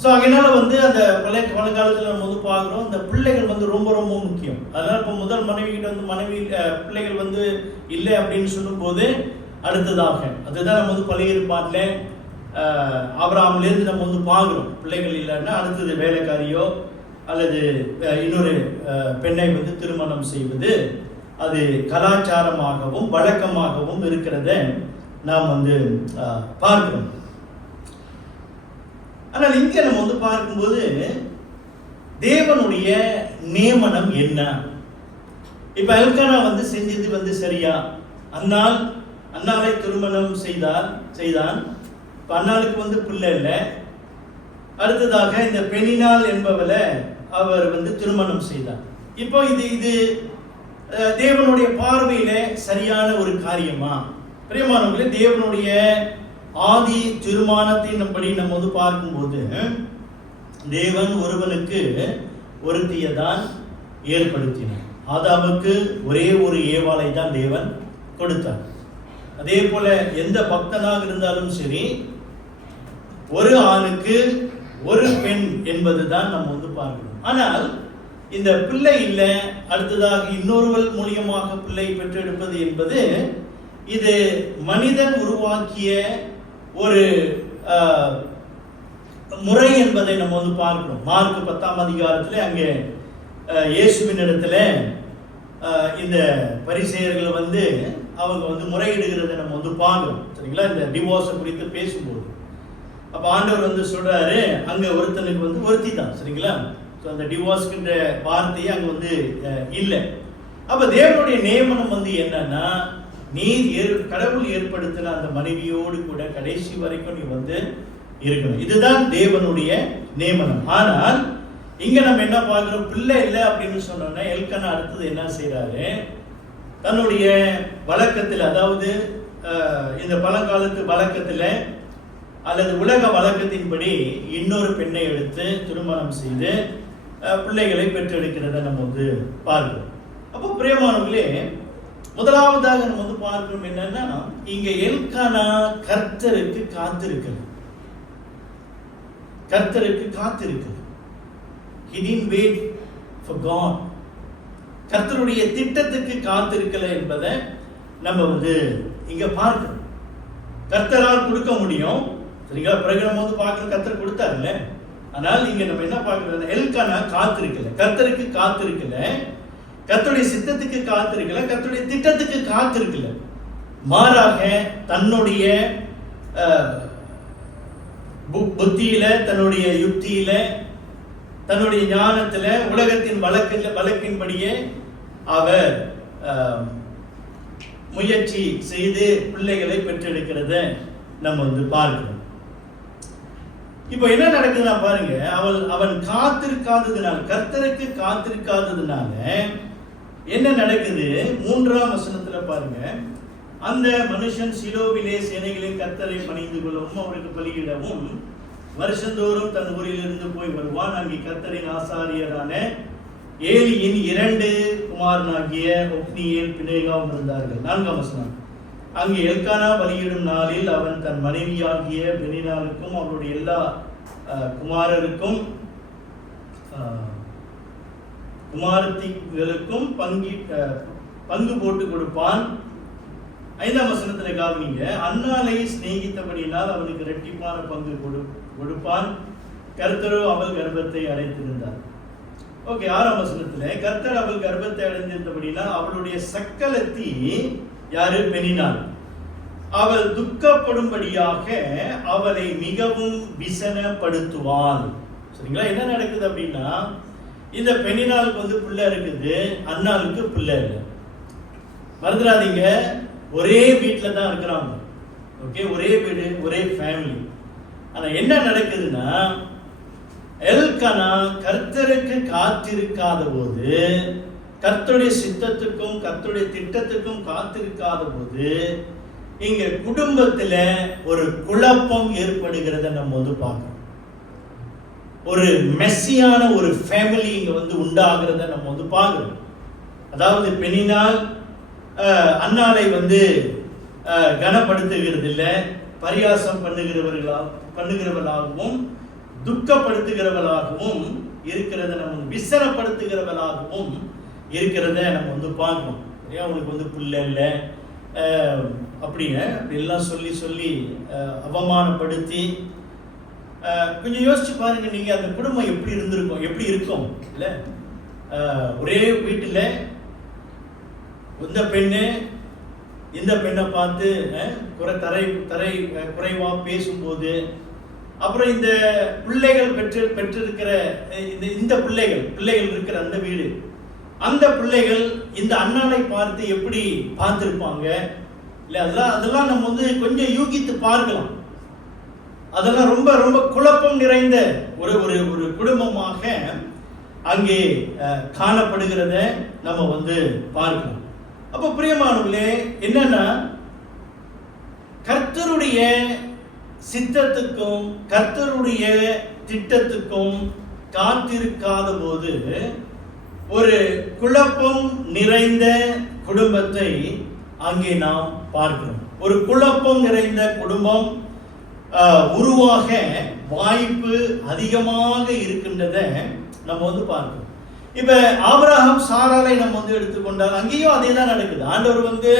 ஸோ அதனால வந்து அந்த பழங்காலத்தில் நம்ம வந்து பார்க்குறோம், இந்த பிள்ளைகள் வந்து ரொம்ப ரொம்ப முக்கியம். அதனால் இப்போ முதல் மனைவிகிட்ட வந்து பிள்ளைகள் வந்து இல்லை அப்படின்னு சொல்லும்போது, அடுத்ததாக அதுதான் நம்ம வந்து பழைய ஏற்பாட்டில் ஆபிரகாமிலேருந்து நம்ம வந்து பார்க்குறோம். பிள்ளைகள் இல்லைன்னா அடுத்தது வேலைக்காரியோ அல்லது இன்னொரு பெண்ணை வந்து திருமணம் செய்வது, அது கலாச்சாரமாகவும் வழக்கமாகவும் இருக்கிறத நாம் வந்து பார்க்கிறோம். ஆனால் இங்கே நம்ம வந்து பார்க்கும்போது தேவனுடைய நியமனம் என்ன? இப்ப எல்கானா வந்து செஞ்சது வந்து சரியா? அன்னாளை திருமணம் செய்தான். அன்னாளுக்கு வந்து பிள்ளை இல்லை. அடுத்ததாக இந்த பெனினாள் என்பவளை அவர் வந்து திருமணம் செய்தார். இப்போ இது தேவனுடைய பார்வையில சரியான ஒரு காரியமா? பிரியமானவர்களே, தேவனுடைய ஆதி தீர்மானத்தின்படி நம்ம வந்து பார்க்கும்போது, தேவன் ஒருவனுக்கு ஒருத்தியை தான் ஏற்படுத்தினார். ஆதாமுக்கு ஒரே ஒரு ஏவாளை தான் தேவன் கொடுத்தார். அதே போல எந்த பக்தனாக இருந்தாலும் சரி, ஒரு ஆணுக்கு ஒரு பெண் என்பதுதான் நம்ம வந்து பார்க்கணும். ஆனால் இந்த பிள்ளை இல்லை, அடுத்ததாக இன்னொருவள் மூலியமாக பிள்ளை பெற்றெடுப்பது என்பது இது மனிதன் உருவாக்கிய ஒரு முறை என்பதை நம்ம வந்து பார்க்கணும். மார்க் 10ஆம் அதிகாரத்தில் அங்கே இயேசுவின் இடத்துல இந்த பரிசேயர்கள் வந்து அவங்க வந்து முறையிடுகிறத நம்ம வந்து பார்க்கிறோம். சரிங்களா? இந்த டிவோர்ஸை குறித்து பேசும்போது அப்போ ஆண்டவர் வந்து சொல்றாரு, அங்க ஒருத்தனுக்கு வந்து ஒருத்தி தான். சரிங்களா? ஸோ அந்த டிவோர்ஸ்கின்ற வார்த்தையே அங்கே வந்து இல்லை. அப்போ தேவனுடைய நியமனம் வந்து என்னன்னா, நீ கடவுள் ஏற்படுத்தின அந்த மனைவியோடு கூட கடைசி வரைக்கும் நீ வந்து இருக்கணும். இதுதான் தேவனுடைய நியமனம். ஆனால் இங்க நம்ம என்ன பார்க்கிறோம், பிள்ளை இல்லை அப்படின்னு சொன்னோன்னா எல்கனா அடுத்தது என்ன செய்யறாரு, தன்னுடைய வழக்கத்தில், அதாவது இந்த பழங்காலத்து வழக்கத்தில் அல்லது உலக வழக்கத்தின்படி இன்னொரு பெண்ணை எடுத்து திருமணம் செய்து பிள்ளைகளை பெற்றெடுக்கிறத நம்ம வந்து பார்க்கிறோம். அப்போ பிரியமானவர்களே, முதலாவதாக நம்ம வந்து பார்க்கிறோம் என்னன்னா, இங்க எல்கானா கர்த்தருக்கு காத்திருக்கிறது. கர்த்தருக்கு காத்திருக்கிறது. He didn't wait for God. கர்த்தருடைய திட்டத்துக்கு காத்திருக்கல என்பதை நம்ம வந்து இங்க பார்க்கிறோம். கர்த்தரால் கொடுக்க முடியும். சரிங்களா? பிறகு நம்ம வந்து பார்க்கிறோம், கர்த்தர் கொடுத்தாருல்ல. ஆனால் இங்க நம்ம என்ன பார்க்கிறோம், எல்கானா காத்திருக்கல, கர்த்தருக்கு காத்திருக்கல, கர்த்தருடைய சித்தத்துக்கு காத்திருக்கல, கர்த்தருடைய திட்டத்துக்கு காத்திருக்கல. மாறாக தன்னுடைய புத்தியில, தன்னுடைய யுக்தியில, தன்னுடைய ஞானத்துல, உலகத்தின் வழக்கின்படியே அவர் முயற்சி செய்து பிள்ளைகளை பெற்றெடுக்கிறத நம்ம வந்து பார்க்கிறோம். இப்போ என்ன நடக்குதுன்னா பாருங்க, அவன் காத்திருக்காததுனால, கர்த்தருக்கு காத்திருக்காததுனால என்ன நடக்குது? 3ஆம் வசனத்துல பாருங்க, அந்த மனுஷன் சிலோவிலே சேனைகளின் கர்த்தரை பணிந்து கொள்ளவும் அவருக்கு பலியிடவும் வருஷந்தோறும் தன் ஊரிலிருந்து போய் வருவான். அங்கே கர்த்தரின் ஆசாரியரான ஏலியின் 2 குமாரனாகிய ஒப்னியேல் பினேகாவும் இருந்தார்கள். 4ஆம் வசனம், அங்கே எல்கானா பலியிடும் நாளில் அவன் தன் மனைவியாகிய பெனினாளுக்கும் அவருடைய எல்லா குமாரருக்கும் குமாரத்திகளுக்கும் பங்கு போட்டு கொடுப்பான். 5ஆம் வசனத்துல கவனிங்க, அன்னாளை சிநேகித்தபடியினால் அவனுக்கு இரட்டிப்பான பங்கு கொடுப்பான். கர்த்தரோ அவள் கர்ப்பத்தை அடைத்திருந்தார். ஓகே. 6ஆம் வசனத்துல, கர்த்தர் அவள் கர்ப்பத்தை அடைந்திருந்தபடினா அவளுடைய சக்கலத்தி யாரு? பெனினாள். அவள் துக்கப்படும்படியாக அவளை மிகவும் விசனப்படுத்துவாள். சரிங்களா? என்ன நடக்குது அப்படின்னா, இந்த பெனினாளுக்கு வந்து பிள்ளை இருக்குது, அன்னாளுக்கு பிள்ளை இல்லை. மறந்துடாதீங்க, ஒரே வீட்டில் தான் இருக்கிறாங்க. ஓகே, ஒரே வீடு, ஒரே ஃபேமிலி. ஆனால் என்ன நடக்குதுன்னா, எல்கானா கர்த்தருக்கு காத்திருக்காத போது, கர்த்தருடைய சித்தத்துக்கும் கர்த்தருடைய திட்டத்துக்கும் காத்திருக்காத போது, இங்க குடும்பத்துல ஒரு குழப்பம் ஏற்படுகிறத நம்ம வந்து பார்க்கிறோம். ஒரு மெஸ்ஸியான ஒரு ஃபேமிலி இங்க வந்து உண்டாகிறத நம்ம வந்து பார்க்கிறோம். அதாவது பெனினாள் அன்னாளை வந்து கனப்படுத்துகிறது இல்லை, பரியாசம் பண்ணுகிறவர்களாகவும் துக்கப்படுத்துகிறவர்களாகவும் இருக்கிறத நம்ம விசனப்படுத்துகிறவர்களாகவும் இருக்கிறத நம்ம வந்து பார்க்கணும். சரியா? அவனுக்கு வந்து பிள்ளை இல்லை அப்படின்னு எல்லாம் சொல்லி சொல்லி அவமானப்படுத்தி, கொஞ்சம் யோசிச்சு பாருங்க, நீங்க அந்த குடும்பம் எப்படி இருந்திருக்கும், எப்படி இருக்கும் இல்ல? ஒரே வீட்டுல இந்த பெண்ணை பார்த்து குறைவா பேசும்போது, அப்புறம் இந்த பிள்ளைகள் பெற்றிருக்கிற இந்த பிள்ளைகள் இருக்கிற அந்த வீடு, அந்த பிள்ளைகள் இந்த அண்ணாளை பார்த்து எப்படி பார்த்திருப்பாங்க இல்ல? அதெல்லாம் நம்ம வந்து கொஞ்சம் யூகித்து பார்க்கலாம். அதெல்லாம் ரொம்ப ரொம்ப குழப்பம் நிறைந்த ஒரு குடும்பமாக அங்கே காணப்படுகிறத நம்ம வந்து பார்க்கலாம். அப்போ பிரியமானவர்களே, என்னன்னா, கர்த்தருடைய சித்தத்துக்கும் கர்த்தருடைய திட்டத்துக்கும் காத்திருக்காத போது ஒரு குழப்பம் நிறைந்த குடும்பத்தை அங்கே நாம் பார்க்கிறோம். ஒரு குழப்பம் நிறைந்த குடும்பம், உருவாக வாய்ப்பு அதிகமாக இருக்கின்றதை நம்ம வந்து பார்க்கணும். இப்ப ஆபிரகாம் சாராளை நம்ம வந்து எடுத்துக்கொண்டால் அங்கேயும் அதே தான் நடக்குது. ஆண்டவர் வந்து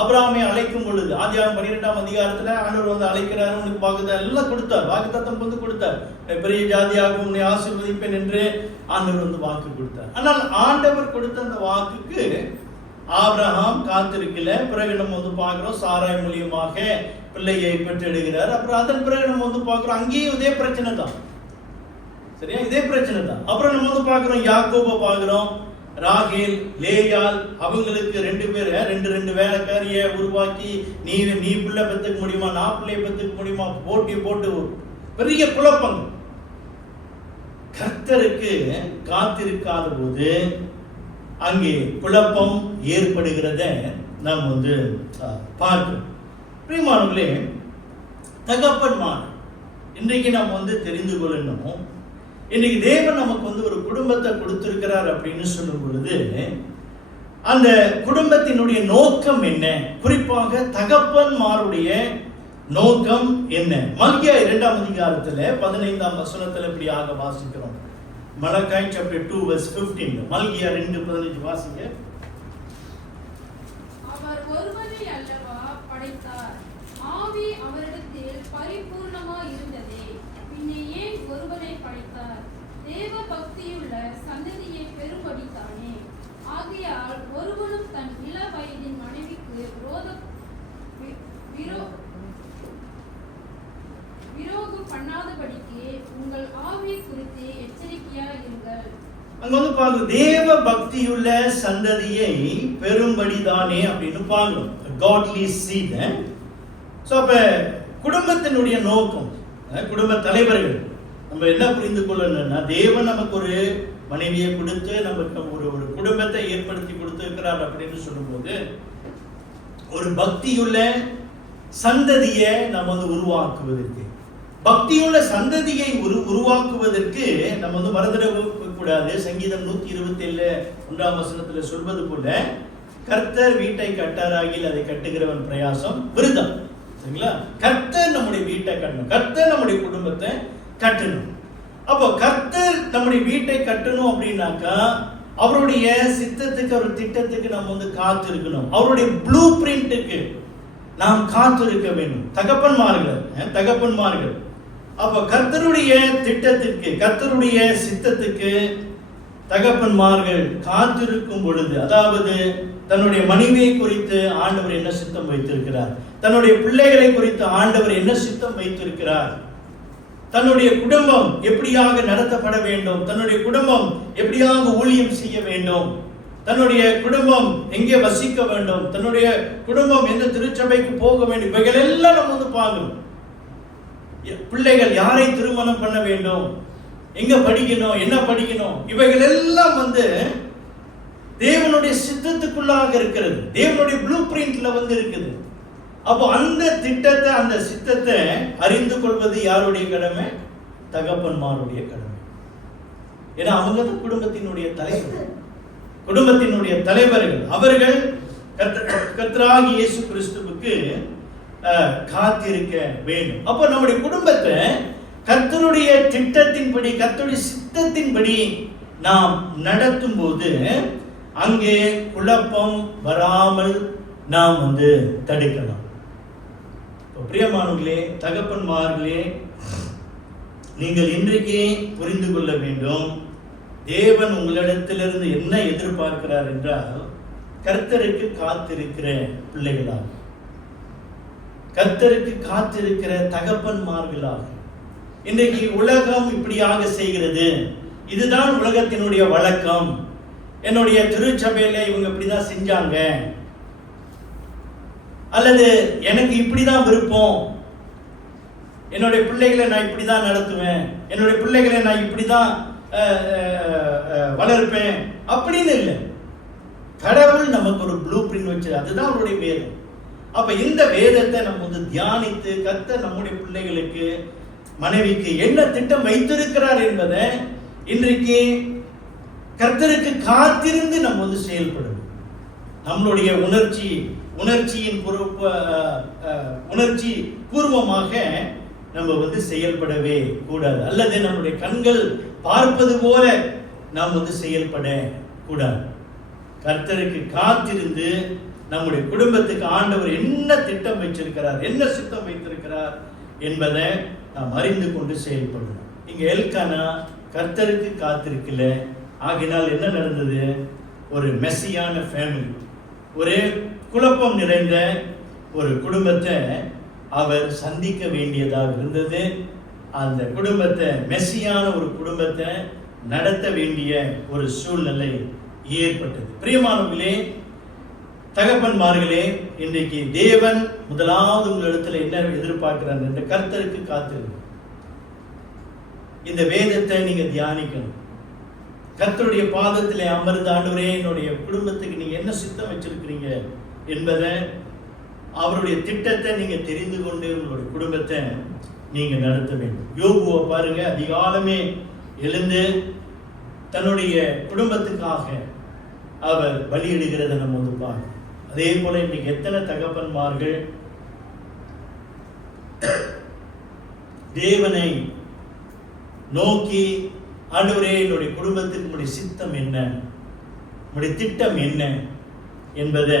ஆபிரகாமை அழைக்கும் பொழுது ஆதியாகமம் 12ஆம் அதிகாரத்துல ஆண்டவர் வந்து அழைக்கிறாரு, உனக்கு வாக்குத்தத்தம் எல்லாம் கொடுத்தார், வாக்குத்தத்தம் வந்து கொடுத்தார், பெரிய ஜாதியாகவும் உன்னை ஆசீர்வதிப்பேன் என்று ஆண்டவர் வந்து வாக்கு கொடுத்தார். ஆனால் ஆண்டவர் கொடுத்த அந்த வாக்குக்கு ஆபிரகாம் காத்திருக்கல. பிறகு நம்ம வந்து பார்க்கிறோம் சாராய் மூலியமாக பிள்ளையை பெற்றெடுக்கிறார். அப்புறம் அதன் பிறகு நம்ம வந்து பார்க்கிறோம் அங்கேயும் இதே பிரச்சனை தான், சரியா, இதே பிரச்சனை தான். அப்புறம் நம்ம வந்து பார்க்கிறோம் யாக்கோபை பார்க்கிறோம், ராகேல் லேயால் அவங்களுக்கு 2 பேர் 2 வேலைக்காரிய உருவாக்கி நீ பிள்ளை பெற்றுக்க முடியுமா, நான் பிள்ளையை பெற்றுக்க முடியுமா, போட்டு பெரிய குழப்பம். கர்த்தருக்கு காத்திருக்காத போது அங்கே குழப்பம் ஏற்படுகிறத நாம் வந்து பார்க்கிறோம். பிரியமானவர்களே, தகப்பன்மார் இன்றைக்கு நாம் வந்து தெரிந்து கொள்ளணும். இன்னைக்கு தேவன் நமக்கு வந்து ஒரு குடும்பத்தை கொடுத்திருக்கிறார் அப்படின்னு சொல்லும் பொழுது அந்த குடும்பத்தினுடைய நோக்கம் என்ன, குறிப்பாக தகப்பன்மாருடைய நோக்கம் என்ன? மல்கியா 2ஆம் அதிகாரத்துல 15ஆம் வசனத்துல இப்படியாக வாசிக்கிறோம். மலக்காய் chapter 2 verse 15. மல்கியா 2:15 வாசிங்க. அவர் ஒருவனை அல்லவா படைத்தார், ஆவி அவரிடத்தில் பரிபூர்ணமாய் இருந்ததே, பின்னே ஏன் ஒருவனை படைத்தார்? தேவ பக்தியுள்ள சந்ததியை பெறும்படித்தானே. ஆகையால் ஒருவனும் தன் இள வயதின் மனைவிக்கு விரோகம் பண்ணாதபடிக்கு உங்கள் ஆவி குறித்து எச்சரிக்கையாய் இருங்கள். அங்க வந்து பாருங்க, தேவ பக்தியுள்ள சந்ததியை பெரும்படிதானே அப்படின்னு பாருங்க. godly seed. சோ அப்ப குடும்பத்தினுடைய நோக்கம், குடும்ப தலைவர்கள் நம்ம என்ன புரிந்து கொள்ளணும்னா, தேவன் நமக்கு ஒரு மனைவியை கொடுத்து நமக்கு ஒரு குடும்பத்தை ஏற்படுத்தி கொடுத்திருக்கிறார் அப்படின்னு சொல்லும்போது ஒரு பக்தியுள்ள சந்ததியை நம்ம வந்து உருவாக்குவதற்கு, பக்தியுள்ள சந்ததியை உருவாக்குவதற்கு நம்ம வந்து மறந்துட கூடாது. சங்கீதம் 127:1 வசனத்துல சொல்வது போல, கர்த்தர் வீட்டை கட்டாராகில் அதை கட்டுகிறவன் பிரயாசம் விருதம். சரிங்களா? கர்த்தர் நம்முடைய வீட்டை கட்டணும், கர்த்தர் நம்முடைய குடும்பத்தை கட்டணும். அப்போ கர்த்தர் நம்முடைய வீட்டை கட்டணும் அப்படின்னாக்கா அவருடைய சித்தத்துக்கு, அவர் திட்டத்துக்கு நம்ம வந்து காத்திருக்கணும். அவருடைய ப்ளூ பிரிண்ட்டுக்கு நாம் காத்திருக்க வேண்டும். தகப்பன்மார்கள் அப்ப கர்த்தருடைய திட்டத்திற்கு, கர்த்தருடைய சித்தத்துக்கு தகப்பன்மார்கள் காத்திருக்கும் பொழுது, அதாவது தன்னுடைய மனைவியை குறித்து ஆண்டவர் என்ன சித்தம் வைத்திருக்கிறார், தன்னுடைய பிள்ளைகளை குறித்து ஆண்டவர் என்ன சித்தம் வைத்திருக்கிறார், தன்னுடைய குடும்பம் எப்படியாக நடத்தப்பட வேண்டும், தன்னுடைய குடும்பம் எப்படியாக ஊழியம் செய்ய வேண்டும், தன்னுடைய குடும்பம் எங்கே வசிக்க வேண்டும், தன்னுடைய குடும்பம் எந்த திருச்சபைக்கு போக வேண்டும், இவைகள் எல்லாம் நம்ம வந்து பார்க்கணும். பிள்ளைகள் யாரை திருமணம் பண்ண வேண்டும், எங்க படிக்கணும், என்ன படிக்கணும், இவைகள் எல்லாம் வந்து தேவனுடைய சித்தத்துக்குள்ளாக இருக்கிறது, தேவனுடைய ப்ளூ பிரிண்ட்ல வந்து இருக்குது. அப்போ அந்த திட்டத்தை, அந்த சித்தத்தை அறிந்து கொள்வது யாருடைய கடமை? தகப்பன்மாருடைய கடமை. ஏன்னா அவங்க தான் குடும்பத்தினுடைய தலைவர், குடும்பத்தினுடைய தலைவர்கள். அவர்கள் கர்த்தராகிய இயேசு கிறிஸ்துவுக்கு காத்திருக்க வேண்டும். அப்போ நம்முடைய குடும்பத்தை கர்த்தருடைய திட்டத்தின்படி, கர்த்தருடைய சித்தத்தின்படி நாம் நடத்தும் போது அங்கே குழப்பம் வராமல் நாம் வந்து தடுக்கலாம். பிரியமானவர்களே, தகப்பன்மார்களே, நீங்கள் இன்றைக்கே புரிந்து கொள்ள வேண்டும், தேவன் உங்களிடத்திலிருந்து என்ன எதிர்பார்க்கிறார் என்றால், கர்த்தருக்கு காத்திருக்கிற பிள்ளைகளாக, கர்த்தருக்கு காத்திருக்கிற தகப்பன்மார்களாக. இன்றைக்கு உலகம் இப்படியாக செய்கிறது, இதுதான் உலகத்தினுடைய வழக்கம், என்னுடைய திருச்சபையில இவங்க இப்படிதான் செஞ்சாங்க, அல்லது எனக்கு இப்படிதான் விருப்பம், என்னுடைய பிள்ளைகளை நான் இப்படிதான் நடத்துவேன், என்னுடைய பிள்ளைகளை நான் இப்படிதான் வளர்ப்பேன் அப்படின்னு இல்லை. கடவுள் நமக்கு ஒரு ப்ளூ பிரிண்ட் வச்சு, அதுதான் அவருடைய வேதம். அப்ப இந்த வேதத்தை நம்ம வந்து தியானித்து, கர்த்தர் நம்முடைய பிள்ளைகளுக்கு, மனைவிக்கு என்ன திட்டம் வைத்திருக்கிறார் என்பதை இன்றைக்கு கர்த்தருக்கு காத்திருந்து நம்ம வந்து செயல்படும். நம்மளுடைய உணர்ச்சி பூர்வமாக நம்ம செயல்படவே கூடாது. அல்லது நம்முடைய கண்கள் பார்ப்பது போல நாம் செயல்பட கூடாது. கர்த்தருக்கு காத்திருந்து நம்முடைய குடும்பத்துக்கு ஆண்டவர் என்ன திட்டம் வைத்திருக்கிறார், என்ன சித்தம் வைத்திருக்கிறார் என்பதை நாம் அறிந்து கொண்டு செயல்படணும். இங்க எல்கானா கர்த்தருக்கு காத்திருக்கல. ஆகினால் என்ன நடந்தது? ஒரு மெஸ்ஸியான ஃபேமிலி, ஒரு குழப்பம் நிறைந்த ஒரு குடும்பத்தை அவர் சந்திக்க வேண்டியதாக இருந்தது. அந்த குடும்பத்தை, மெஸ்ஸியான ஒரு குடும்பத்தை நடத்த வேண்டிய ஒரு சூழ்நிலை ஏற்பட்டது. பிரியமானவர்களே, தகப்பன்மார்களே, இன்றைக்கு தேவன் முதலாவது உங்களிடத்துல என்ன எதிர்பார்க்கிறார் என்று கர்த்தருக்கு காத்திருங்க. இந்த வேதத்தை நீங்க தியானிக்கணும். கர்த்தருடைய பாதத்திலே அமர்ந்து, ஆண்டவரே என்னுடைய குடும்பத்துக்கு நீங்க என்ன சித்தம் வச்சிருக்கிறீங்க என்பதை, அவருடைய திட்டத்தை நீங்க தெரிந்து கொண்டு உங்களுடைய குடும்பத்தை நீங்க நடத்த வேண்டும். யோபுவை பாருங்க, அதிகாலமே எழுந்து தன்னுடைய குடும்பத்துக்காக அவர் பலியிடுகிறத நம்ம பார்க்கணும். அதே போல இன்னைக்கு எத்தனை தகப்பன்மார்கள் தேவனை நோக்கி, ஆண்டவரே என்னுடைய குடும்பத்துக்கு உங்களுடைய சித்தம் என்ன, உங்களுடைய திட்டம் என்ன என்பதை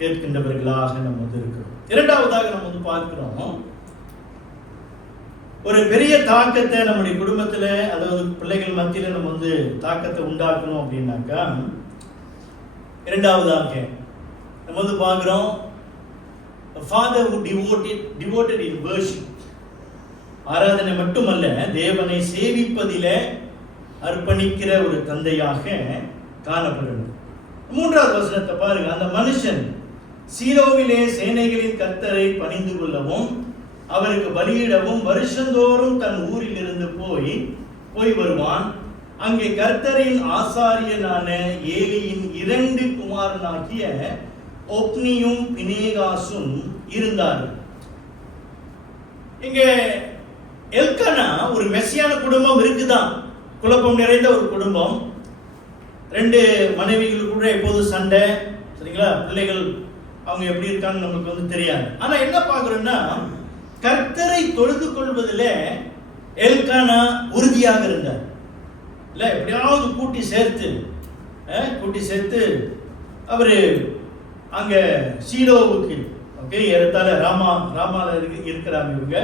கேட்கின்றவர்களாக நம்ம இருக்கிறோம். இரண்டாவதாக நம்ம பார்க்கிறோம், ஒரு பெரிய தாக்கத்தை நம்முடைய குடும்பத்துல, அதாவது பிள்ளைகள் மத்தியில நம்ம தாக்கத்தை உண்டாக்கணும் அப்படின்னாக்கா, இரண்டாவதாக நம்ம பார்க்கிறோம், father who devoted in worship, ஆராதனை மட்டுமல்ல, தேவனை சேவிப்பதிலே அர்ப்பணிக்கிற ஒரு தந்தையாக காணப்படணும். மூன்றாவது வசனத்தை பாருங்க, அந்த மனுஷன் சீலோவிலே சேனைகளின் கர்த்தரை பணிந்து கொள்ளவும் அவருக்கு பலியிடவும் வருஷந்தோறும் தன் ஊரில் இருந்து போய் வருவான். அங்கே கர்த்தரின் ஆசாரியனான ஏலியின் 2 குமாரனாகிய ஒப்னியும் பினேகாசும் இருந்தார்கள். இங்கே எல்கானா ஒரு மெஸ்ஸியான குடும்பம் இருக்குதான், குழப்பம் நிறைந்த ஒரு குடும்பம். 2 மனைவிகள் கூட எப்போதும் சண்டை, சரிங்களா? பிள்ளைகள் அவங்க எப்படி இருக்காங்க நமக்கு தெரியாது. ஆனா என்ன பார்க்கிறோம்னா, கர்த்தரை தொழுது கொள்வதில் எல்கானா உறுதியாக இருந்தார். இல்ல, எப்படியாவது கூட்டி சேர்த்து அவரு அங்க சீலோவுக்கு, ஓகே, ஏறத்தாழ ராமால இருக்கிறாங்க இவங்க.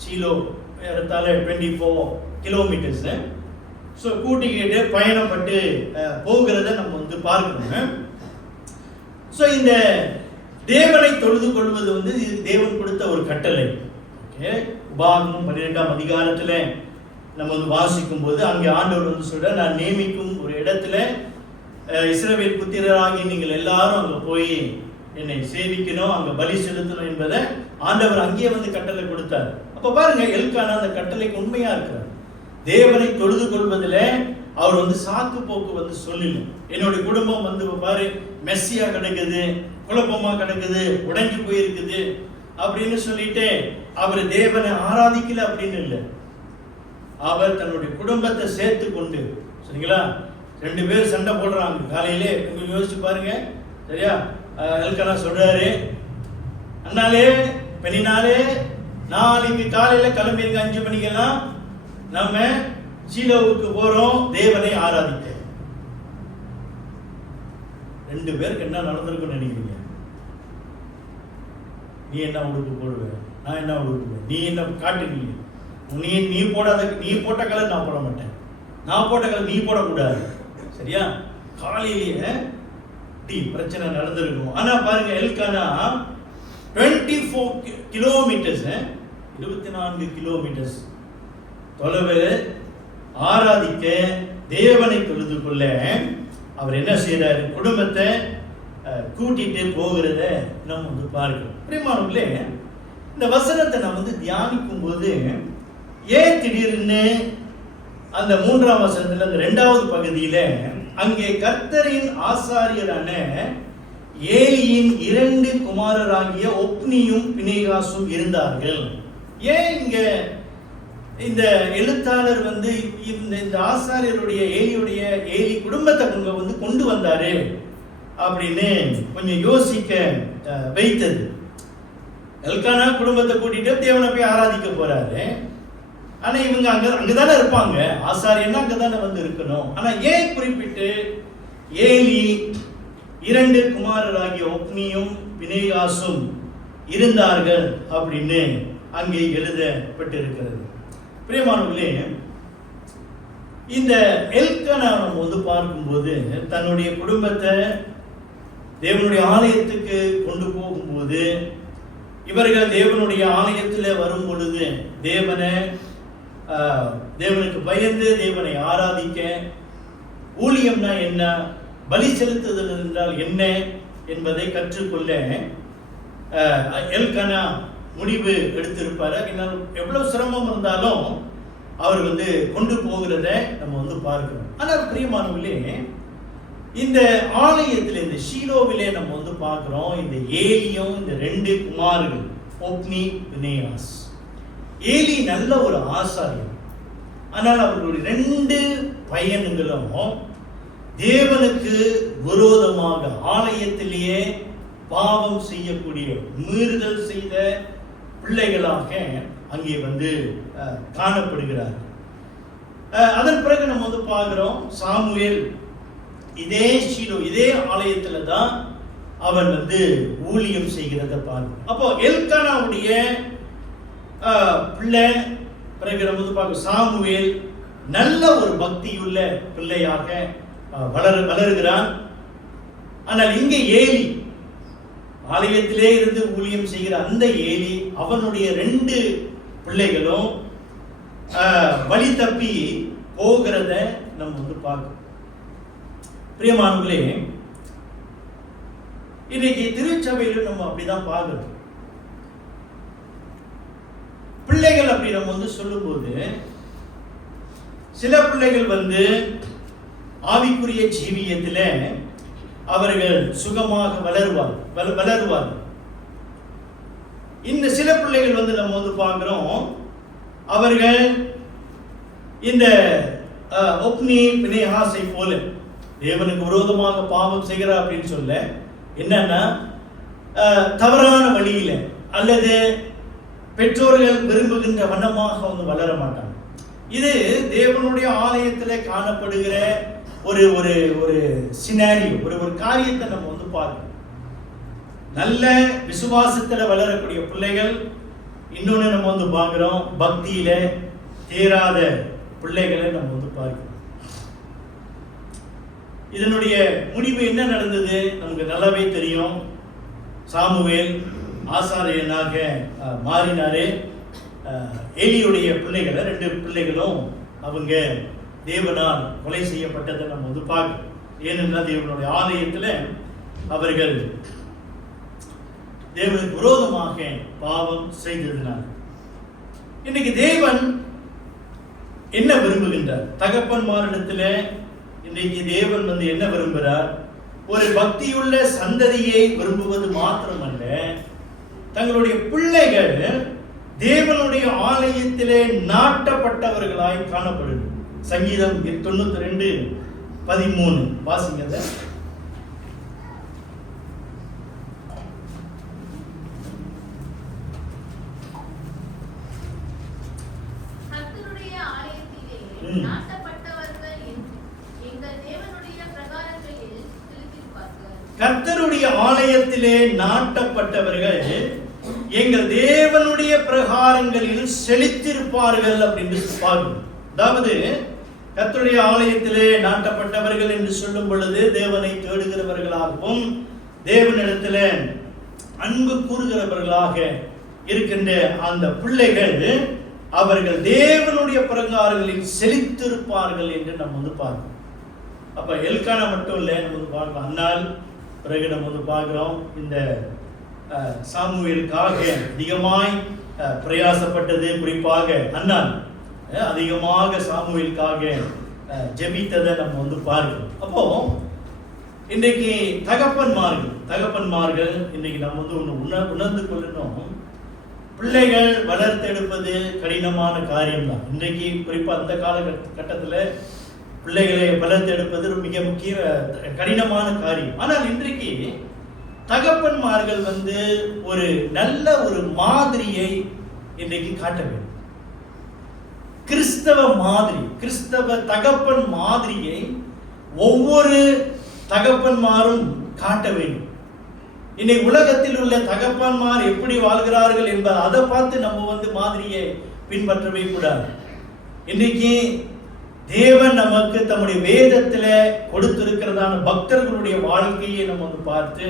சீலோ ஏறத்தாழ 24 கிலோமீட்டர்ஸ். ஸோ கூட்டிக்கிட்டு பயணப்பட்டு போகிறத நம்ம பார்க்கணும். ஸோ இந்த தேவனை தொழுது கொள்வது இது தேவன் கொடுத்த ஒரு கட்டளை. ஓகே, உபாகமம் 12ஆம் அதிகாரத்தில் நம்ம வாசிக்கும் போது அங்கே ஆண்டவர் சொல்ற, நான் நியமிக்கும் ஒரு இடத்துல இஸ்ரவேல் புத்திரராகி நீங்கள் எல்லாரும் அங்கே போய் என்னை சேவிக்கணும், அங்கே பலி செலுத்தணும் என்பதை ஆண்டவர் அங்கேயே கட்டளை கொடுத்தார். அப்ப பாருங்க, எல்கானா அந்த கட்டளைக்கு உண்மையா இருக்கிறார். தேவனை தொழுது கொள்வதில் அவர் சாக்கு போக்கு சொல்லணும். என்னுடைய குடும்பம் பாரு மெஸ்ஸியா கிடக்குது, குழப்பமா கிடக்குது, உடைஞ்சு போயிருக்குது அப்படின்னு சொல்லிட்டு அவர் தேவனை ஆராதிக்கல அப்படின்னு இல்லை. அவர் தன்னுடைய குடும்பத்தை சேர்த்து கொண்டு, சரிங்களா, 2 பேர் சண்டை போடுறாங்க காலையிலே. கொஞ்சம் யோசிச்சு பாருங்க, சரியா? எல்கானா சொல்றாரு, அண்ணாலே பெண்ணினாலே நாளைக்கு காலையில கிளம்பிருங்க, 5 மணிக்கெல்லாம் நம்ம சீலோவுக்கு போறோம் தேவனை ஆராதிக்க. 2 பேருக்கு என்ன நடந்திருக்குன்னு நினைக்கிறீங்க? நீ என்ன உடுப்பு போடுவ, நான் என்ன உடுப்பு, நீ என்ன காட்டுவீங்க, நீ போட்ட கலர் நான் போட மாட்டேன், நான் போட்ட கலர் நீ போடக்கூடாது, சரியா? காலையிலேயே பிரச்சனை நடந்திருக்கும். ஆனா பாருங்க, எல்கானா 24 கிலோமீட்டர்ஸ், 24 கிலோமீட்டர்ஸ் தொலைவில் ஆராதிக்க, தேவனை தொழுது கொள்ள அவர் என்ன செய்யறாரு? குடும்பத்தை கூட்டிட்டு போகிறத நம்ம பார்க்கிறோம். பிரியமானவர்களே, இந்த வசனத்தை நான் தியானிக்கும் போது ஏன் திடீர்னு அந்த 3ஆம் வசனத்துல அந்த 2வது பகுதியில அங்கே கர்த்தரின் ஆசாரியரான ஏலியின் 2 குமாரராகிய ஒப்னியும் பினேகாசும் இருந்தார்கள். ஏன் இங்க இந்த எழுத்தாளர் இந்த ஆசாரியருடைய ஏலி குடும்பத்தை கொண்டு வந்தாரு அப்படின்னு கொஞ்சம் யோசிக்க வைத்தது. எல்கானா குடும்பத்தை கூட்டிட்டு தேவனை போய் ஆராதிக்க போறாரு. ஆனா இவங்க அங்கதானே இருப்பாங்க, ஆசாரியன்னா அங்கதானே வந்து இருக்கணும். ஆனா ஏன் குறிப்பிட்டு ஏலி 2 குமாரராகிய ஒப்னியும் பினேகாசும் இருந்தார்கள் அப்படின்னு அங்கே எழுதப்பட்டிருக்கிறது. பிரியமானவர்களே, இந்த எல்கானா நம்ம வந்து பார்க்கும்போது தன்னுடைய குடும்பத்தை தேவனுடைய ஆலயத்துக்கு கொண்டு போகும்போது, இவர்கள் தேவனுடைய ஆலயத்தில் வரும் பொழுது தேவனுக்கு பயந்து தேவனை ஆராதிக்க, ஊழியம்னா என்ன, பலி செலுத்துதல் என்றால் என்ன என்பதை கற்றுக்கொள்ள எல்கானா முடிவு எடுத்திருப்பாரு. எவ்வளவு சிரமம் இருந்தாலும் அவர் வந்து கொண்டு போகிறத நம்ம வந்து பார்க்கிறோம். ஆனால் பிரியமானவர்களே, இந்த ஆலயத்தில் இந்த ஷீலோவிலே நம்ம வந்து பார்க்கிறோம், இந்த ஏலியும் இந்த 2 குமார்கள் ஒப்னி பினேயாஸ். ஏலி நல்ல ஒரு ஆசாரியர். ஆனால் அவர்களுடைய 2 பையன்களும் தேவனுக்கு விரோதமாக ஆலயத்திலேயே பாவம் செய்யக்கூடிய, மீறுதல் செய்த பிள்ளைகளாக அங்கே வந்து காணப்படுகிறார். அதன் பிறகு நம்ம வந்து பார்க்கிறோம், சாமுவேல் இதே ஷீலோ இதே ஆலயத்துல தான் அவன் வந்து ஊழியம் செய்கிறத பார்க்கிறோம். அப்போ எல்கானாவுடைய பிள்ளை பிறகு நம்ம வந்து பார்க்க சாமுவேல் நல்ல ஒரு பக்தியுள்ள பிள்ளையாக வளருகிறான். ஆனால் இங்கே ஏலி, ஆலயத்திலே இருந்து ஊழியம் செய்கிற அந்த ஏலி, அவனுடைய 2 பிள்ளைகளும் வழி தப்பி போகிறத நம்ம வந்து பார்க்கிறோம். பிரியமானவர்களே, இன்னைக்கு திருச்சபையில நம்ம அப்படிதான் பார்க்கிறோம். பிள்ளைகள் அப்படி நம்ம வந்து சொல்லும்போது, சில பிள்ளைகள் வந்து ஆவிக்குரிய ஜீவியத்தில் அவர்கள் சுகமாக வளருவார்கள். இந்த சில பிள்ளைகள் வந்து நம்ம வந்து பார்க்கிறோம், அவர்கள் இந்த ஒப்னி பினேகாசை போல தேவனுக்கு விரோதமாக பாவம் செய்கிறார் அப்படின்னு சொல்ல, என்னன்னா தவறான வழியில அல்லது பெற்றோர்கள் விரும்புகின்ற வண்ணமாக வந்து வளர மாட்டாங்க. இது தேவனுடைய ஆலயத்தில் காணப்படுகிற ஒரு ஒரு ஒரு சினாரியோ, ஒரு காரியத்தை நம்ம வந்து பார்க்கணும். நல்ல விசுவாசத்துல வளரக்கூடிய பிள்ளைகள், இன்னொன்னு நம்ம வந்து பார்க்கிறோம், பக்தியில தேராத பிள்ளைகளை நம்ம வந்து பார்க்கிறோம். இதனுடைய முடிவு என்ன நடந்தது நமக்கு நல்லாவே தெரியும். சாமுவேல் ஆசாரியனாக மாறினாரே. ஏலியுடைய பிள்ளைகளை 2 பிள்ளைகளும் அவங்க தேவனால் கொலை செய்யப்பட்டதை நம்ம வந்து பார்க்கிறோம். ஏனென்றால் தேவனுடைய ஆலயத்தில் அவர்கள் தேவனுக்கு விரோதமாக பாவம் செய்ததினார். இன்னைக்கு தேவன் என்ன விரும்புகின்றார்? தகப்பன்மாரிடத்தில் இன்றைக்கு தேவன் வந்து என்ன விரும்புகிறார்? ஒரு பக்தியுள்ள சந்ததியை விரும்புவது மாத்திரமல்ல, தங்களுடைய பிள்ளைகள் தேவனுடைய ஆலயத்திலே நாட்டப்பட்டவர்களாய் காணப்படுது. சங்கீதம் 92:13 வாசிங்க. கர்த்தருடைய ஆலயத்திலே நாட்டப்பட்டவர்கள் எங்கள் தேவனுடைய பிரகாரங்களில் செழித்திருப்பார்கள் அப்படின்னு பார்க்கணும். அதாவது கர்த்தருடைய ஆலயத்திலே நாட்டப்பட்டவர்கள் என்று சொல்லும் பொழுது தேவனை தேடுகிறவர்களாகவும் தேவனிடத்தில் அன்பு கூறுகிறவர்களாக இருக்கின்ற அந்த பிள்ளைகள் அவர்கள் தேவனுடைய பிரகாரங்களில் செழித்திருப்பார்கள் என்று நம்ம வந்து பார்க்கிறோம். அப்ப எல்கானா மட்டும் இல்லை, நம்ம வந்து பார்க்கிறோம் அன்னால். பிறகு நம்ம வந்து பார்க்கிறோம் இந்த சாமுவேலுக்காக அதிகமாய் பிரயாசப்பட்டது. குறிப்பாக அன்னால் அதிகமாக சாமுவேலுக்காக ஜெபித்ததை நம்ம வந்து பார்க்கிறோம். அப்போ இன்றைக்கு தகப்பன்மார்கள் இன்னைக்கு நம்ம வந்து உணர்ந்து கொள்ளணும், பிள்ளைகள் வளர்த்தெடுப்பது கடினமான காரியம்தான். இன்றைக்கு குறிப்பா அந்த காலகட்டத்தில் பிள்ளைகளை வளர்த்தெடுப்பது மிக முக்கிய கடினமான காரியம். ஆனால் இன்றைக்கு தகப்பன்மார்கள் ஒரு நல்ல ஒரு மாதிரியை இன்றைக்கு காட்ட வேண்டும். கிறிஸ்தவ தகப்பன் மாதிரியை ஒவ்வொரு தகப்பன்மாரும் காட்ட வேண்டும். இன்னைக்கு உலகத்தில் உள்ள தகப்பன்மார் எப்படி வாழ்கிறார்கள் என்பதை அதை பார்த்து நம்ம மாதிரியை பின்பற்றவே கூடாது. இன்னைக்கு தேவன் நமக்கு தம்முடைய வேதத்துல கொடுத்திருக்கிறதான பக்தர்களுடைய வாழ்க்கையை நம்ம பார்த்து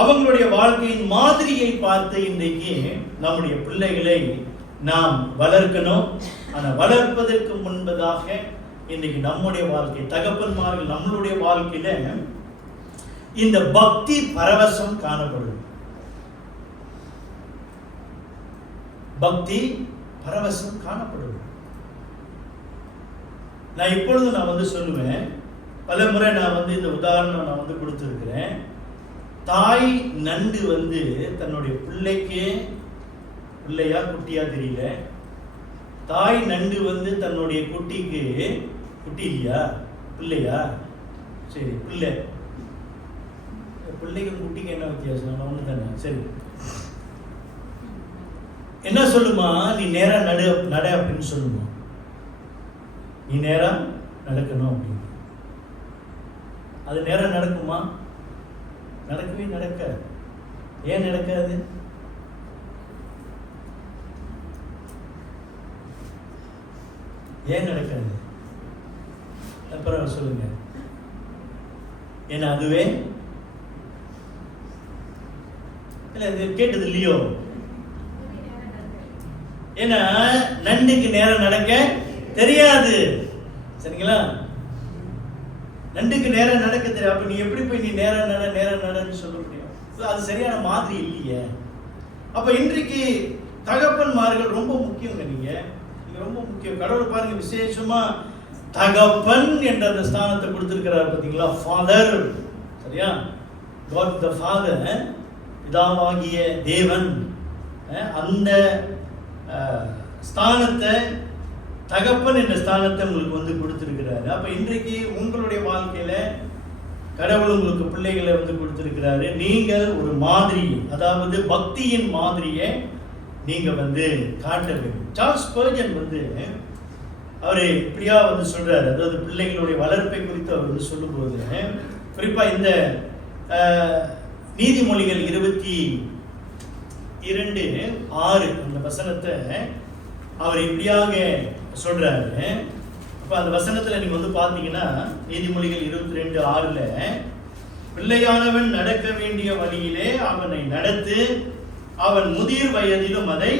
அவங்களுடைய வாழ்க்கையின் மாதிரியை பார்த்து இன்றைக்கு நம்முடைய பிள்ளைகளை நாம் வளர்க்கணும். ஆனால் வளர்ப்பதற்கு முன்பதாக இன்னைக்கு நம்முடைய வாழ்க்கை தகப்பன்மார்கள் நம்மளுடைய வாழ்க்கையில இந்த பக்தி பரவசம் காணப்படும். பக்தி பரவசம் காணப்படும். நான் இப்பொழுது நான் சொல்லுவேன், பல முறை நான் இந்த உதாரணம் நான் கொடுத்திருக்கிறேன். தாய் நண்டு தன்னுடைய பிள்ளைக்கு, பிள்ளையா குட்டியா தெரியல, தாய் நண்டு தன்னுடைய குட்டிக்கு, குட்டி இல்லையா பிள்ளையா, சரி பிள்ளை, பிள்ளைக்கு குட்டிக்கு என்ன வித்தியாசம்? ஒன்று தானே. சரி, என்ன சொல்லுமா? நீ நேரா நட அப்படின்னு சொல்லுமா. நீ நேரா நடக்கணும் அப்படின்னு. அது நேரா நடக்குமா? நடக்கவே நடக்காது. ஏன் நடக்காது? ஏன் நடக்காது? அப்புறம் சொல்லுங்க. ஏன்னா அதுவே இல்ல, இது கேட்டது இல்லையோ? ஏன்னா நண்டுக்கு நேரம் நடக்க தெரியாது. சரிங்களா? நண்டுக்கு நேரம் நடக்க தெரியும். அப்ப நீ எப்படி போய் நீ நேரம் நடன்னு சொல்ல முடியும்? அது சரியான மாதிரி இல்லையே. அப்ப இன்றைக்கு தகப்பன்மார்கள் ரொம்ப முக்கியங்க. நீங்க ரொம்ப முக்கியம். கடவுள் பாருங்க, விசேஷமா தகப்பன் என்ற அந்த ஸ்தானத்தை கொடுத்திருக்கிறார் பார்த்தீங்களா? ஃபாதர். சரியா? காட் த ஃபாதர், பிதாவாகிய தேவன். அந்த ஸ்தானத்தை, தகப்பன் என்ற ஸ்தானத்தை உங்களுக்கு கொடுத்திருக்கிறாரு. அப்ப இன்றைக்கு உங்களுடைய வாழ்க்கையில கடவுள் உங்களுக்கு பிள்ளைகளை கொடுத்திருக்கிறாரு. நீங்கள் ஒரு மாதிரி, அதாவது பக்தியின் மாதிரியை நீங்க காட்ட வேண்டும். சார்ல்ஸ் ஸ்பர்ஜன் அவரு இப்படியா சொல்றாரு. அதாவது பிள்ளைகளுடைய வளர்ப்பை குறித்து அவர் சொல்லும்போது, குறிப்பா இந்த நீதிமொழிகள் 22:6 அந்த வசனத்தை அவர் இப்படியாக சொல்றாரு. அப்ப அந்த வசனத்துல நீங்க பாத்தீங்கன்னா, நீதிமொழிகள் 22:6 பிள்ளையானவன் நடக்க வேண்டிய வழியிலே அவனை நடத்து, அவன் முதிர் வயதிலும் அதை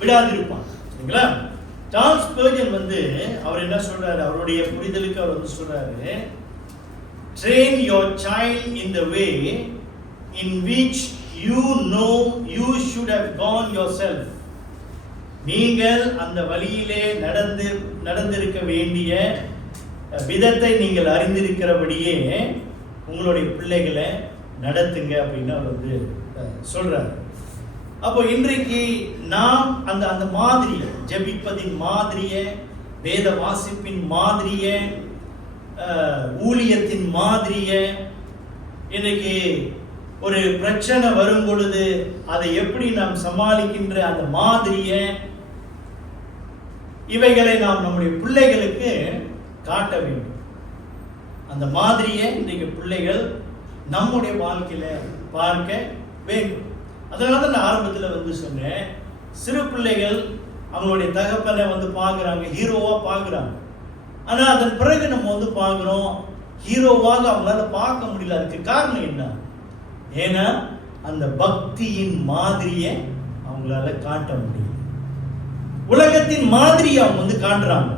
விடாதிருப்பான். சரிங்களா? சார்ல்ஸ் ஸ்பர்ஜன் அவர் என்ன சொல்றாரு, அவருடைய புரிதலுக்கு அவர் சொல்றாரு, train your child in the way in which you know you should have gone yourself. நீங்கள் அந்த வழியிலே நடந்திருக்க வேண்டிய விதத்தை நீங்கள் அறிந்திருக்கிறபடியே உங்களுடைய பிள்ளைகளை நடத்துங்க அப்படின்னு அவர் சொல்றாரு. அப்போ இன்றைக்கு நாம் அந்த மாதிரியை, ஜெபிப்பதின் மாதிரியை, வேத வாசிப்பின் மாதிரியை, ஊழியத்தின் மாதிரியை, இன்னைக்கு ஒரு பிரச்சனை வரும் பொழுது அதை எப்படி நாம் சமாளிக்கின்ற அந்த மாதிரியை, இவைகளை நாம் நம்முடைய பிள்ளைகளுக்கு காட்ட வேண்டும். அந்த மாதிரியை இன்றைக்கு பிள்ளைகள் நம்முடைய வாழ்க்கையில பார்க்க வேண்டும். அதனால தான் நான் ஆரம்பத்தில் சொன்னேன், சிறு பிள்ளைகள் அவங்களுடைய தகப்பனை பார்க்குறாங்க, ஹீரோவா பார்க்குறாங்க. ஆனால் அதன் பிறகு நம்ம பார்க்குறோம், ஹீரோவாக அவங்களால பார்க்க முடியல. அதுக்கு காரணம் என்ன? ஏன்னா அந்த பக்தியின் மாதிரியை அவங்களால காட்ட முடியும். உலகத்தின் மாதிரியை அவங்க காட்டுறாங்க.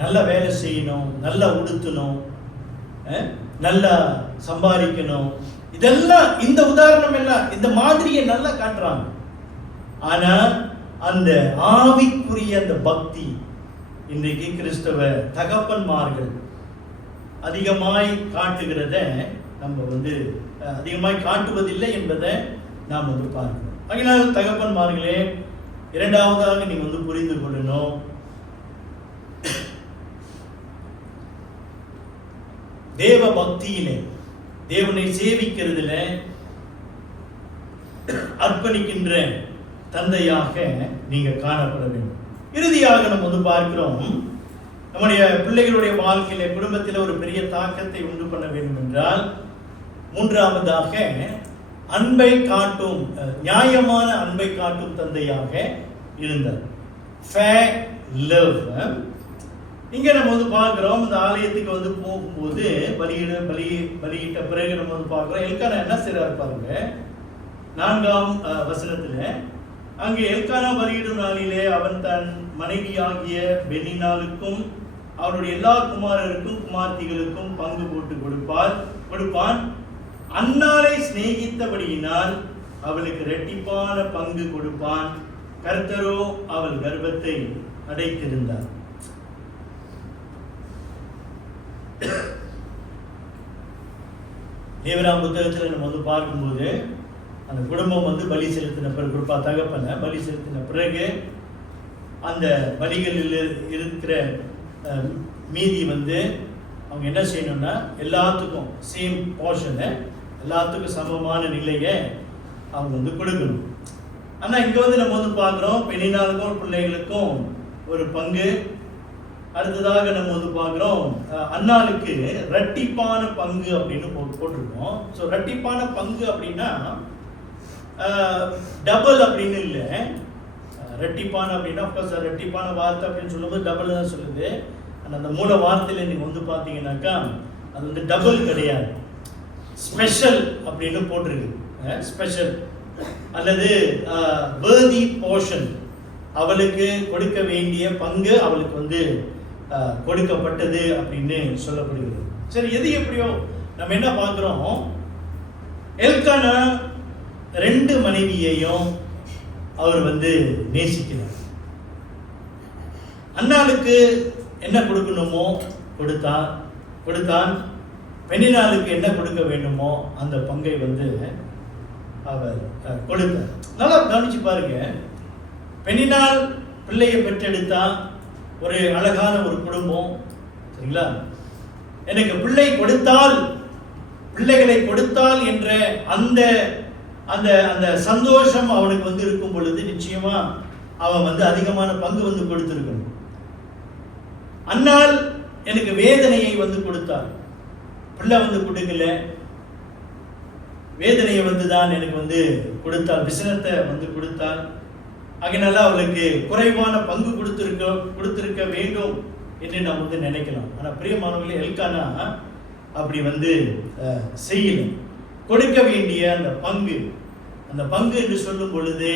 நல்ல வேலை செய்யணும், நல்லா உடுத்தணும், நல்லா சம்பாதிக்கணும், இதெல்லாம் இந்த உதாரணம் எல்லாம் இந்த மாதிரியை நல்லா காட்டுறாங்க. ஆனா அந்த ஆவிக்குரிய அந்த பக்தி இன்றைக்கு கிறிஸ்தவ தகப்பன்மார்கள் அதிகமாய் காட்டுகிறத நம்ம அதிகமாய் காட்டுவதில்லை என்பதை நாம் பார்க்கிறோம். அதனால் தகப்பன்மார்களே, இரண்டாவதாக நீங்க புரிந்து கொள்ளணும், தேவ பக்தியிலே தேவனை சேவிக்கிறதுல அர்ப்பணிக்கின்ற தந்தையாக நீங்க காணப்பட வேண்டும். இறுதியாக நம்ம பார்க்கிறோம், நம்முடைய பிள்ளைகளுடைய வாழ்க்கையில குடும்பத்தில் ஒரு பெரிய தாக்கத்தை உண்டு பண்ண வேண்டும் என்றால், மூன்றாவதாக அன்பை காட்டும், நியாயமான அன்பை காட்டும் தந்தையாக இருந்தார். Fair love. இங்க நம்ம பார்க்கிறோம், இந்த ஆலயத்துக்கு போகும்போது பலியிட்ட பிறகு நம்ம பார்க்கிறோம், எல்கானா என்ன செய்றாரு பாருங்க. 4ஆம் வசனத்துல, அங்கே எல்கானா பலியிடும் நாளிலே அவன் தன் மனைவியாகிய பெனினாளுக்கும் அவருடைய எல்லா குமாரருக்கும் குமார்த்திகளுக்கும் பங்கு போட்டு கொடுப்பான். அன்னாளை சிநேகித்தபடியினால் அவளுக்கு இரட்டிப்பான பங்கு கொடுப்பான். கர்த்தரோ அவள் கர்ப்பத்தை அடைத்திருந்தார். லேவியராம் புத்தகத்தில் நம்ம பார்க்கும்போது, அந்த குடும்பம் பலி செலுத்தின பிறகு, குறிப்பா தகப்பனை பலி செலுத்தின பிறகு அந்த பலிகளில் இருக்கிற மீதி அவங்க என்ன செய்யணும்னா, எல்லாத்துக்கும் சேம் போர்ஷனை, எல்லாத்துக்கும் சமமான நிலையை அவங்க கொடுக்கணும். ஆனா இங்க நம்ம பார்க்கிறோம், பெண்ணினாளுக்கும் பிள்ளைகளுக்கும் ஒரு பங்கு. அடுத்ததாக நம்ம பார்க்கிறோம், அன்னாளுக்கு இரட்டிப்பான பங்கு அப்படின்னு போட்டிருக்கோம். ஸோ இரட்டிப்பான பங்கு அப்படின்னா டபுள் அப்படின்னு இல்லை. ரெட்டிப்பான அப்படின்னா ரெட்டிப்பான வார்த்தை அப்படின்னு சொல்லும்போது டபுள் தான் சொல்லுது. அந்த மூல வார்த்தையில நீங்க பார்த்தீங்கன்னாக்கா அது டபுள் கிடையாது, ஸ்பெஷல் அப்படின்னு போட்டிருக்கு. ஸ்பெஷல் அல்லது worthy portion, அவளுக்கு கொடுக்க வேண்டிய பங்கு அவளுக்கு கொடுக்கப்பட்டது அப்படின்னு சொல்லப்படுகிறது. சரி, எது எப்படியோ நம்ம என்ன பார்க்கிறோம், எல்கானா 2 மனைவியையும் அவர் நேசிக்கிறார். அன்னாளுக்கு என்ன கொடுக்கணுமோ கொடுத்தான். பெண்ணினாளுக்கு என்ன கொடுக்க வேண்டுமோ அந்த பங்கை அவர் கொடுத்தார். நல்லா கவனிச்சு பாருங்க. பெண்ணினால் பிள்ளையை பெற்றெடுத்தா, ஒரு அழகான ஒரு குடும்பம், சரிங்களா? எனக்கு பிள்ளைகளை கொடுத்தால் என்ற அந்த அந்த அந்த சந்தோஷம் அவனுக்கு இருக்கும் பொழுது நிச்சயமா அவன் அதிகமான பங்கு கொடுத்திருக்கணும். அன்னால் எனக்கு வேதனையை கொடுத்தார். பிள்ளை கொடுக்கல, வேதனையை தான் எனக்கு கொடுத்தாள், விசனத்தை கொடுத்தாள். அதனால அவளுக்கு குறைவான பங்கு கொடுத்திருக்க வேண்டும் என்று நாம் நினைக்கலாம். ஆனா பிரியமானவர்களே, எல்கானா அப்படி செய்யல. கொடுக்க வேண்டிய அந்த பங்கு என்று சொல்லும் பொழுது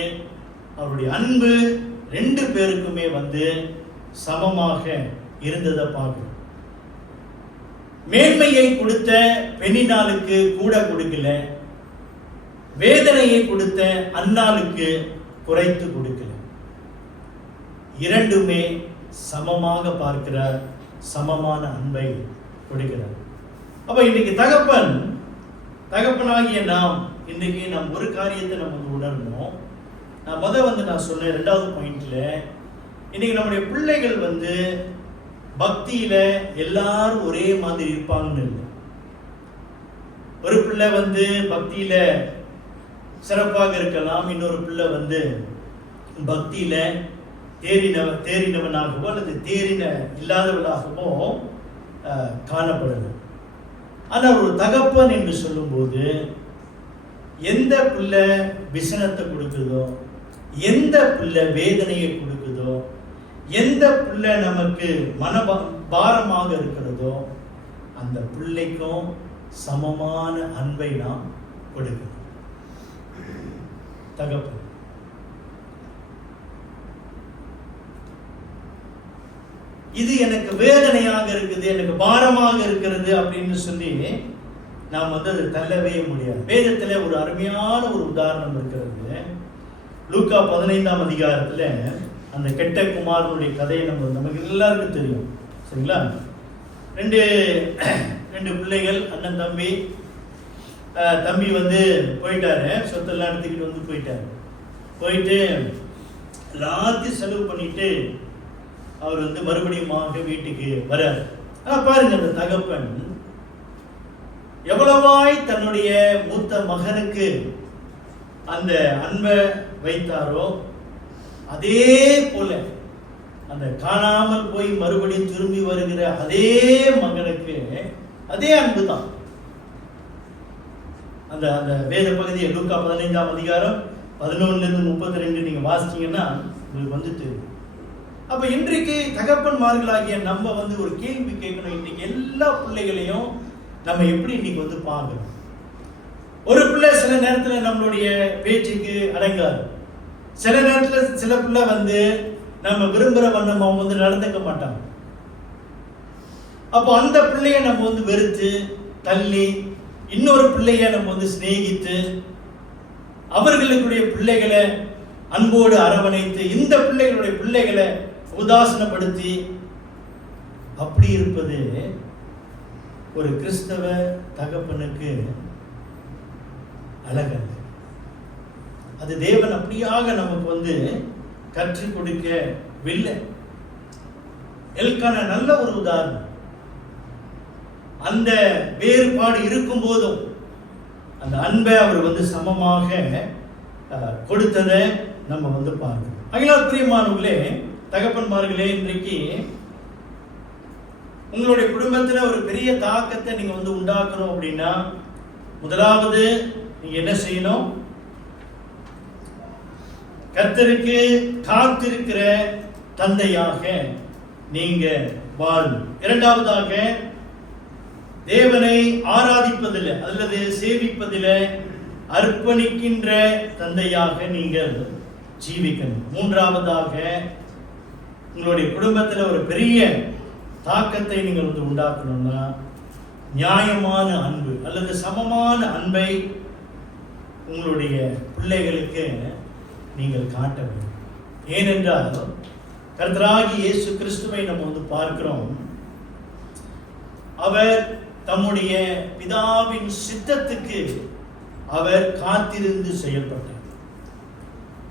அவருடைய அன்பு 2 பேருக்குமே சமமாக இருந்ததை பார்க்கிறோம். மேன்மையை கொடுத்த பெண்ணினாளுக்கு கூட கொடுக்கல, வேதனையை கொடுத்த அன்னாளுக்கு குறைத்து கொடுக்கல. 2மே சமமாக பார்க்கிறார், சமமான அன்பை கொடுக்கிறார். அப்ப இன்னைக்கு தகப்பனாகிய நாம் இன்னைக்கு ஒரு காரியத்தை நம்ம உணரணும். நான் நான் சொன்னேன் 2வது பாயிண்ட்ல, இன்னைக்கு நம்முடைய பிள்ளைகள் பக்தியில எல்லாரும் ஒரே மாதிரி இருப்பாங்கன்னு இல்லை. ஒரு பிள்ளை பக்தியில சிறப்பாக இருக்கலாம், இன்னொரு பிள்ளை பக்தியில தேறினவனாகவோ அல்லது தேறின இல்லாதவனாகவோ காணப்படுது. ஆனால் ஒரு தகப்பன் என்று சொல்லும்போது எந்த பிள்ளை விசனத்தை கொடுக்குதோ, எந்த பிள்ளை வேதனையை கொடுக்குதோ, எந்த பிள்ளை நமக்கு பாரமாக இருக்கிறதோ அந்த பிள்ளைக்கும் சமமான அன்பை நாம் கொடுக்கணும். தகப்பன் இது எனக்கு வேதனையாக இருக்குது, எனக்கு பாரமாக இருக்கிறது அப்படின்னு சொல்லி நாம் அதை தள்ளவே முடியாது. வேதத்துல ஒரு அருமையான ஒரு உதாரணம் இருக்கிறது. லூக்கா 15ஆம் அதிகாரத்துல அந்த கெட்ட குமாரனுடைய கதையை நமக்கு எல்லாருக்கும் தெரியும், சரிங்களா? ரெண்டு பிள்ளைகள், அண்ணன் தம்பி. தம்பி போயிட்டாரு, சொத்தெல்லாம் எடுத்துக்கிட்டு போயிட்டாரு. போயிட்டு எல்லாத்தையும் செலவு பண்ணிட்டு அவர் மறுபடியும் வீட்டுக்கு வராரு. ஆனா பாருங்க, அந்த தகப்பன் எவ்வளவாய் தன்னுடைய மூத்த மகனுக்கு அந்த அன்பை வைத்தாரோ அதே போல அந்த காணாமல் போய் மறுபடியும் திரும்பி வருகிற அதே மகனுக்கு அதே அன்பு தான். அந்த அந்த வேத பகுதியை லூக்கா 15ஆம் அதிகாரம் 11-32 நீங்க வாசிச்சீங்கன்னா உங்களுக்கு வந்து தெரியும். அப்ப இன்றைக்கு தகப்பன்மார்களாகிய நம்ம ஒரு கேள்வி கேட்கணும். இன்னைக்கு எல்லா பிள்ளைகளையும் நம்ம எப்படி இன்னைக்கு பார்க்கணும். ஒரு பிள்ளை சில நேரத்துல நம்மளுடைய பேச்சுக்கு அடங்காது. சில நேரத்துல சில பிள்ளை நம்ம விரும்புகிற வண்ணம் அவங்க நடந்துக்க மாட்டாங்க. அப்போ அந்த பிள்ளைய நம்ம வெறுத்து தள்ளி இன்னொரு பிள்ளைய நம்ம சிநேகித்து அவர்களுடைய பிள்ளைகளை அன்போடு அரவணைத்து இந்த பிள்ளைகளுடைய பிள்ளைகளை உதாசனப்படுத்தி அப்படி இருப்பது ஒரு கிறிஸ்தவ தகப்பனுக்கு அழகல்ல. அது தேவன் அப்படியாக நமக்கு கற்றுக் கொடுக்கவில்லை. எல்கானா நல்ல ஒரு உதாரணம். அந்த வேறுபாடு இருக்கும் போதும் அந்த அன்பை அவர் சமமாக கொடுத்ததை நம்ம பார்க்கிறோம். அகிலார் பிரியமானவர்களே, தகப்பன்மார்களே, இன்றைக்கு உங்களுடைய குடும்பத்தில் ஒரு பெரிய தாக்கத்தை நீங்க உண்டாக்கணும் அப்படின்னா முதலாவது நீங்க என்ன செய்யணும்? கர்த்தருக்கு காத்திருக்கிற தந்தையாக நீங்க வாழணும். இரண்டாவதாக தேவனை ஆராதிப்பதில் அல்லது சேவிப்பதில் அர்ப்பணிக்கின்ற தந்தையாக நீங்கள் ஜீவிக்கணும். மூன்றாவதாக உங்களுடைய குடும்பத்தில் ஒரு பெரிய தாக்கத்தை நீங்கள் உண்டாக்கணும்னா நியாயமான அன்பு அல்லது சமமான அன்பை உங்களுடைய பிள்ளைகளுக்கு நீங்கள் காட்ட வேண்டும். ஏனென்றால் கர்த்தராகிய இயேசு கிறிஸ்துவை நம்ம பார்க்கிறோம். அவர் தம்முடைய பிதாவின் சித்தத்துக்கு அவர் காத்திருந்து செயல்பட்டார்.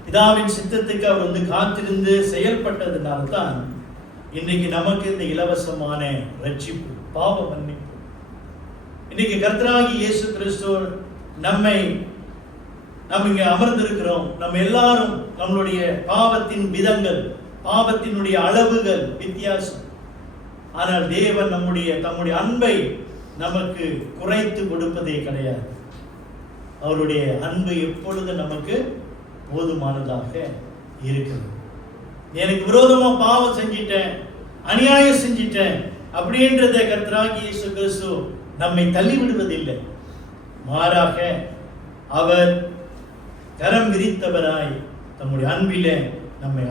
பிதாவின் சித்தத்துக்கு அவர் காத்திருந்து செயல்பட்டதுனால்தான் இன்னைக்கு நமக்கு இந்த இலவசமான ரட்சிப்பு, பாவ மன்னிப்பு. இன்னைக்கு கர்த்தராகிய இயேசு கிறிஸ்து நம்ம இங்க அமர்ந்திருக்கிறோம். நம்ம எல்லாரும் நம்மளுடைய பாவத்தின் விதங்கள், பாவத்தினுடைய அளவுகள் வித்தியாசம். ஆனால் தேவன் தம்முடைய அன்பை நமக்கு குறைத்து கொடுப்பதே கிடையாது. அவருடைய அன்பு எப்பொழுது நமக்கு போதுமானதாக இருக்கிறது. எனக்கு விரோதமா பாவம் செஞ்சிட்டேன், அநியாயம் செஞ்சிட்டேன் அப்படின்றத கர்த்தராகிய இயேசு கிறிஸ்து நம்மை தள்ளி விடுவதில்லை. மாறாக அவர் கரம் விரித்தவராய் தம்முடைய அன்பிலே நம்மை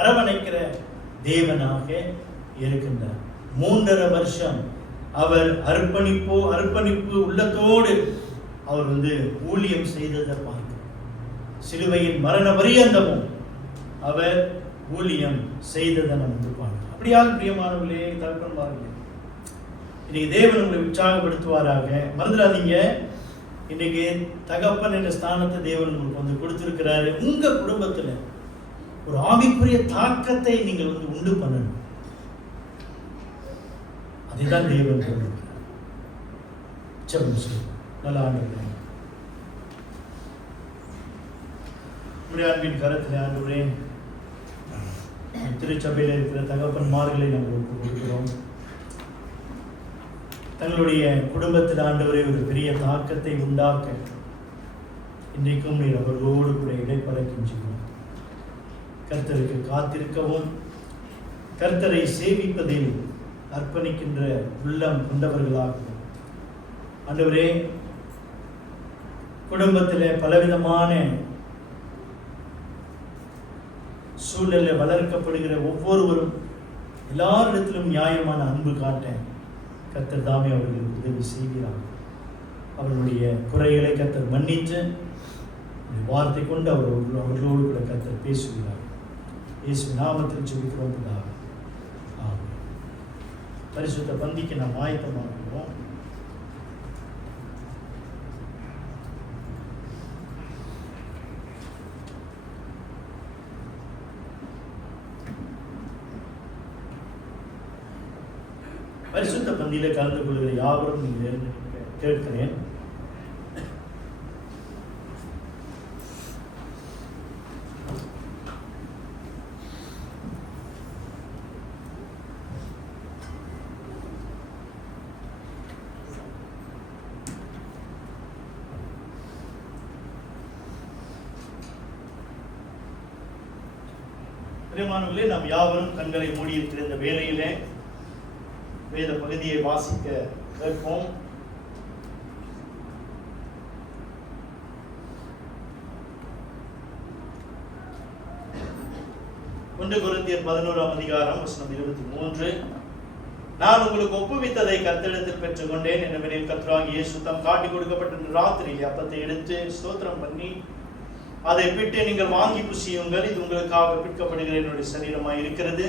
அரவணைக்கிற தேவனாக இருக்கின்றார். 3.5 வருஷம் அவர் அர்ப்பணிப்பு உள்ளத்தோடு அவர் ஊழியம் செய்ததை பார்க்கிறோம். சிலுவையின் மரண பரியந்தமும் அவர் ஊழியம் செய்ததை நம்ம பார்க்கிறோம். அப்படியாக பிரியமானவர்களே, தகப்பன்மார்களே, இன்னைக்கு தேவன் உங்களை உற்சாகப்படுத்துவாராக. மறந்துடாதீங்க, இன்னைக்கு தகப்பன் என்ற ஸ்தானத்தை தேவன் உங்களுக்கு கொடுத்திருக்கிறாரு. உங்க குடும்பத்துல ஒரு ஆவிக்குரிய தாக்கத்தை நீங்கள் உண்டு பண்ணணும். அதுதான் தேவன் நல்ல ஆண்டவரே, அன்பின் கரத்தில் ஆண்டவரே, திருச்சபையில் இருக்கிற தகப்பன்மார்களை நாங்கள் ஒப்புக் கொடுக்கிறோம். தங்களுடைய குடும்பத்தில் ஆண்டவரை ஒரு பெரிய தாக்கத்தை உண்டாக்க இன்றைக்கும் நீர் அவர்களோடு கூட இடைப்பட கெஞ்சுகிறோம். கர்த்தருக்கு காத்திருக்கவும் கர்த்தரை சேவிப்பதில் அர்ப்பணிக்கின்ற உள்ளம் கொண்டவர்களாகவும் ஆண்டவரே, குடும்பத்தில் பலவிதமான சூழலில் வளர்க்கப்படுகிற ஒவ்வொருவரும் எல்லாரிடத்திலும் நியாயமான அன்பு காட்ட கர்த்தர் தாமே அவர்களுக்கு உதவி செய்கிறார். அவர்களுடைய குறைகளை கர்த்தர் மன்னித்து வார்த்தை கொண்டு அவர்களோடு கூட கர்த்தர் பேசுகிறார். இயேசு நாமத்தில் ஜெபிக்கிறோம் பிதாவே. ஆமென். பரிசுத்த பந்திக்கு நாம் ஆயத்தமாகிறோம். பரிசுத்த பந்தியில கலந்து கொள்கிற யாவரும் நீங்கள் எழுந்து கேட்கிறேன். பிரியமானவர்களே, நாம் யாவரும் கண்களை மூடியிருக்கிற இந்த வேளையிலே வேத பகுதியை வாசிக்க கேட்போம். ஒன்று கொரிந்தியர் 11ஆம் அதிகாரம் வசனம் 23. நான் உங்களுக்கு ஒப்புவித்ததை கர்த்தரிடத்தில் பெற்றுக்கொண்டேன். என்னவெனில் கர்த்தராகிய இயேசு தாம் காட்டிக் கொடுக்கப்பட்ட ராத்திரியில் அப்பத்தை எடுத்து ஸ்தோத்திரம் பண்ணி அதை பிட்டு நீங்கள் வாங்கி புசியுங்கள், இது உங்களுக்காக பிற்கப்படுகிற என்னுடைய சரீரமாய் இருக்கிறது,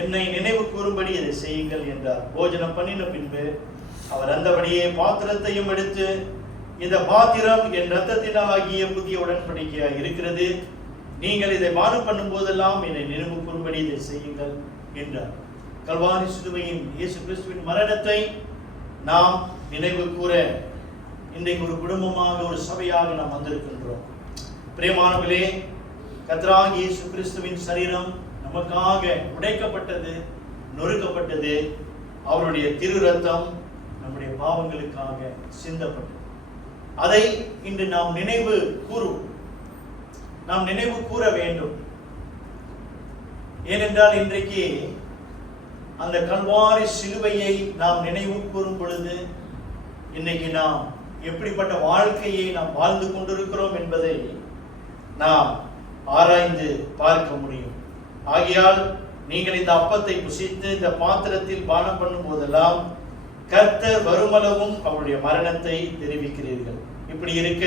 என்னை நினைவு கூறும்படி இதை செய்யுங்கள் என்றார். போஜனம் பண்ணின பின்பு அவர் அந்தபடியே பாத்திரத்தையும் எடுத்து, இந்த பாத்திரம் என் இரத்தத்தினால் ஆகிய புதிய உடன்படிக்கையாய் இருக்கிறது, நீங்கள் இதை பானம் பண்ணும் போதெல்லாம் என்னை நினைவு கூறும்படி இதை செய்யுங்கள் என்றார். கல்வாரி சிலுவையின் இயேசு கிறிஸ்துவின் மரணத்தை நாம் நினைவு கூற இன்றைக்கு ஒரு குடும்பமாக, ஒரு சபையாக நாம் வந்திருக்கின்றோம். பிரியமானவர்களே, கர்த்தராகிய இயேசு கிறிஸ்துவின் சரீரம் நமக்காக உடைக்கப்பட்டது, நொறுக்கப்பட்டது. அவருடைய திரு ரத்தம் நம்முடைய பாவங்களுக்காக சிந்தப்பட்டது. அதை இன்று நாம் நினைவு கூறுவோம். நாம் நினைவு கூற வேண்டும். ஏனென்றால் இன்றைக்கு அந்த கல்வாரி சிலுவையை நாம் நினைவு கூறும் பொழுது இன்னைக்கு நாம் எப்படிப்பட்ட வாழ்க்கையை நாம் வாழ்ந்து கொண்டிருக்கிறோம் என்பதை நாம் ஆராய்ந்து பார்க்க முடியும். ஆகையால் நீங்கள் இந்த அப்பத்தை புசித்து இந்த பாத்திரத்தில் பானம் பண்ணும் போதெல்லாம் கர்த்தர் வருமளவும் அவருடைய மரணத்தை தெரிவிக்கிறீர்கள். இப்படி இருக்க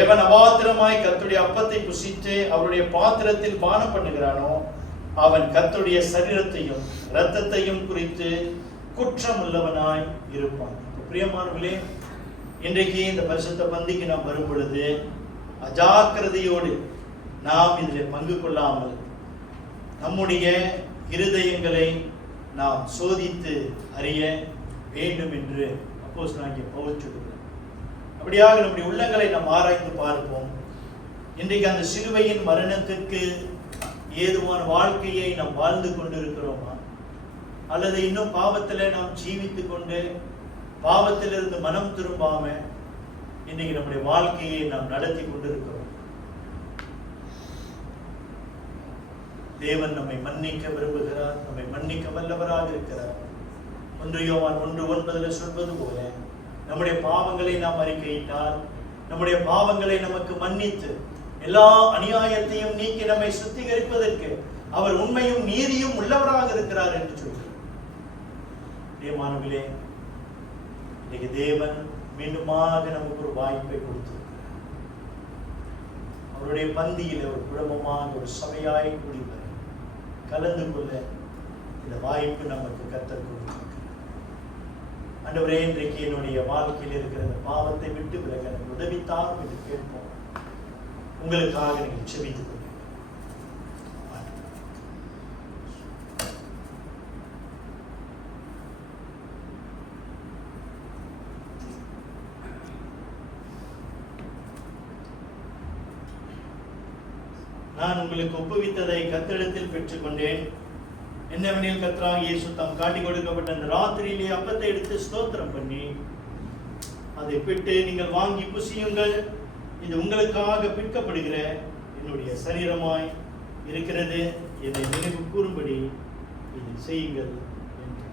எவன் அபாத்திரமாய் கர்த்தருடைய அப்பத்தை புசித்து அவருடைய பாத்திரத்தில் பானம் பண்ணுகிறானோ அவன் கர்த்தருடைய சரீரத்தையும் இரத்தத்தையும் குறித்து குற்றம் உள்ளவனாய் இருப்பான். பிரியமானவர்களே, இன்றைக்கு இந்த பரிசுத்த பந்திக்கு நாம் வரும் பொழுது அஜாக்கிரதையோடு நாம் இதில் பங்கு கொள்ளாமல் நம்முடைய இருதயங்களை நாம் சோதித்து அறிய வேண்டும் என்று அப்போஸ்தலனாகிய பவுல் சொல்கிறார். அப்படியாக நம்முடைய உள்ளங்களை நாம் ஆராய்ந்து பார்ப்போம். இன்றைக்கு அந்த சிலுவையின் மரணத்திற்கு ஏதுவான வாழ்க்கையை நாம் வாழ்ந்து கொண்டிருக்கிறோமா, அல்லது இன்னும் பாவத்தில் நாம் ஜீவித்துக் கொண்டு பாவத்திலிருந்து மனம் திரும்பாம இன்னைக்கு நம்முடைய வாழ்க்கையை நாம் நடத்தி கொண்டிருக்கிறோம். தேவன் நம்மை மன்னிக்க விரும்புகிறார், நம்மை மன்னிக்க வல்லவராக இருக்கிறார். 1 யோவான் 1:9 சொல்வது போல நம்முடைய பாவங்களை நாம் அறிக்கையிட்டால் நம்முடைய பாவங்களை நமக்கு மன்னித்து எல்லா அநியாயத்தையும் நீக்கி நம்மை சுத்திகரிப்பதற்கு அவர் உண்மையும் நீதியும் உள்ளவராக இருக்கிறார் என்று சொல்கிறார். தேவமானவர்களே, இன்னைக்கு தேவன் மீண்டுமாக நமக்கு ஒரு வாய்ப்பை கொடுத்திருக்கிறார். அவருடைய பந்தியில் ஒரு குடும்பமாக ஒரு சபையாய் கூடி வர கலந்து கொள்ள இந்த வாய்ப்பு நமக்கு கர்த்தர் கொடுத்திருக்கிறார். ஆண்டவரே, இன்றைக்கு என்னுடைய வாழ்க்கையில் இருக்கிற இந்த பாவத்தை விட்டு விலக எனக்கு உதவித்தார் என்று கேட்போம். உங்களுக்காக நீங்கள் செபித்துக் கொள்ளுங்கள். நான் உங்களுக்கு ஒப்புவித்ததை கர்த்தரிடத்தில் பெற்றுக்கொண்டேன். என்னவெனில் கர்த்தராகிய இயேசு தாம் காட்டிக் கொடுக்கப்பட்ட அந்த ராத்திரியிலே அப்பத்தை எடுத்து ஸ்தோத்திரம் பண்ணி அதை பிட்டு, நீங்கள் வாங்கி புசியுங்கள், இது உங்களுக்காக பிற்கப்படுகிற என்னுடைய சரீரமாய் இருக்கிறது, என்னை நினைவு கூறும்படி இதை செய்யுங்கள் என்று.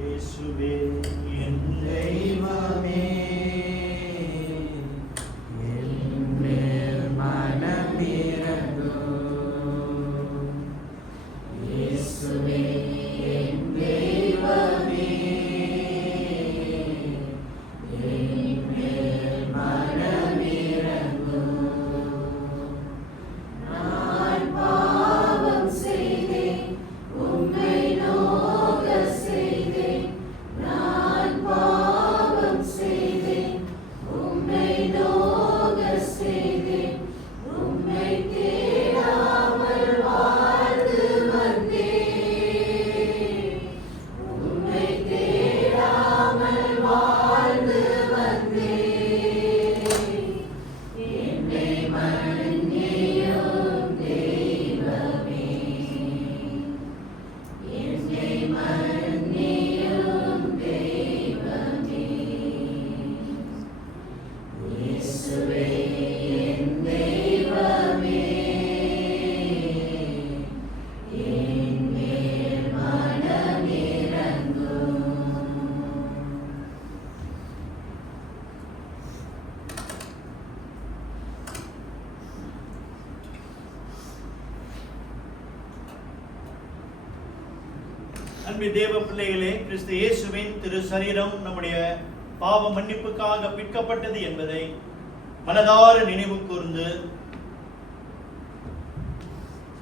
இயேசுவே என் தெய்வமே, நான் அன்பு தேவ பிள்ளைகளே, கிறிஸ்து இயேசுவின் திரு சரீரம் நம்முடைய பாவ மன்னிப்புக்காக பிற்கப்பட்டது என்பதை மனதார நினைவு கூர்ந்து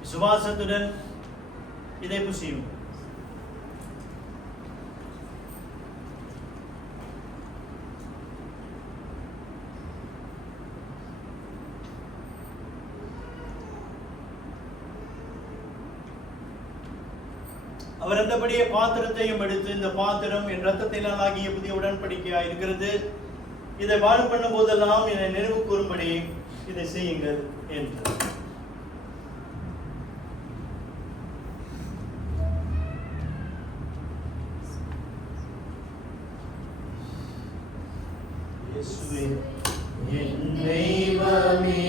விசுவாசத்துடன் இதை புசியும். அவர் அந்தபடியே பாத்திரத்தையும் எடுத்து, இந்த பாத்திரம் என் இரத்தத்தினால் ஆகிய புதிய உடன்படிக்கையா இருக்கிறது, இதை பாடு பண்ணும் போதெல்லாம் என்னை நினைவு கூறும்படி இதை செய்யுங்கள் என்றார். இயேசுவே என் தெய்வமே,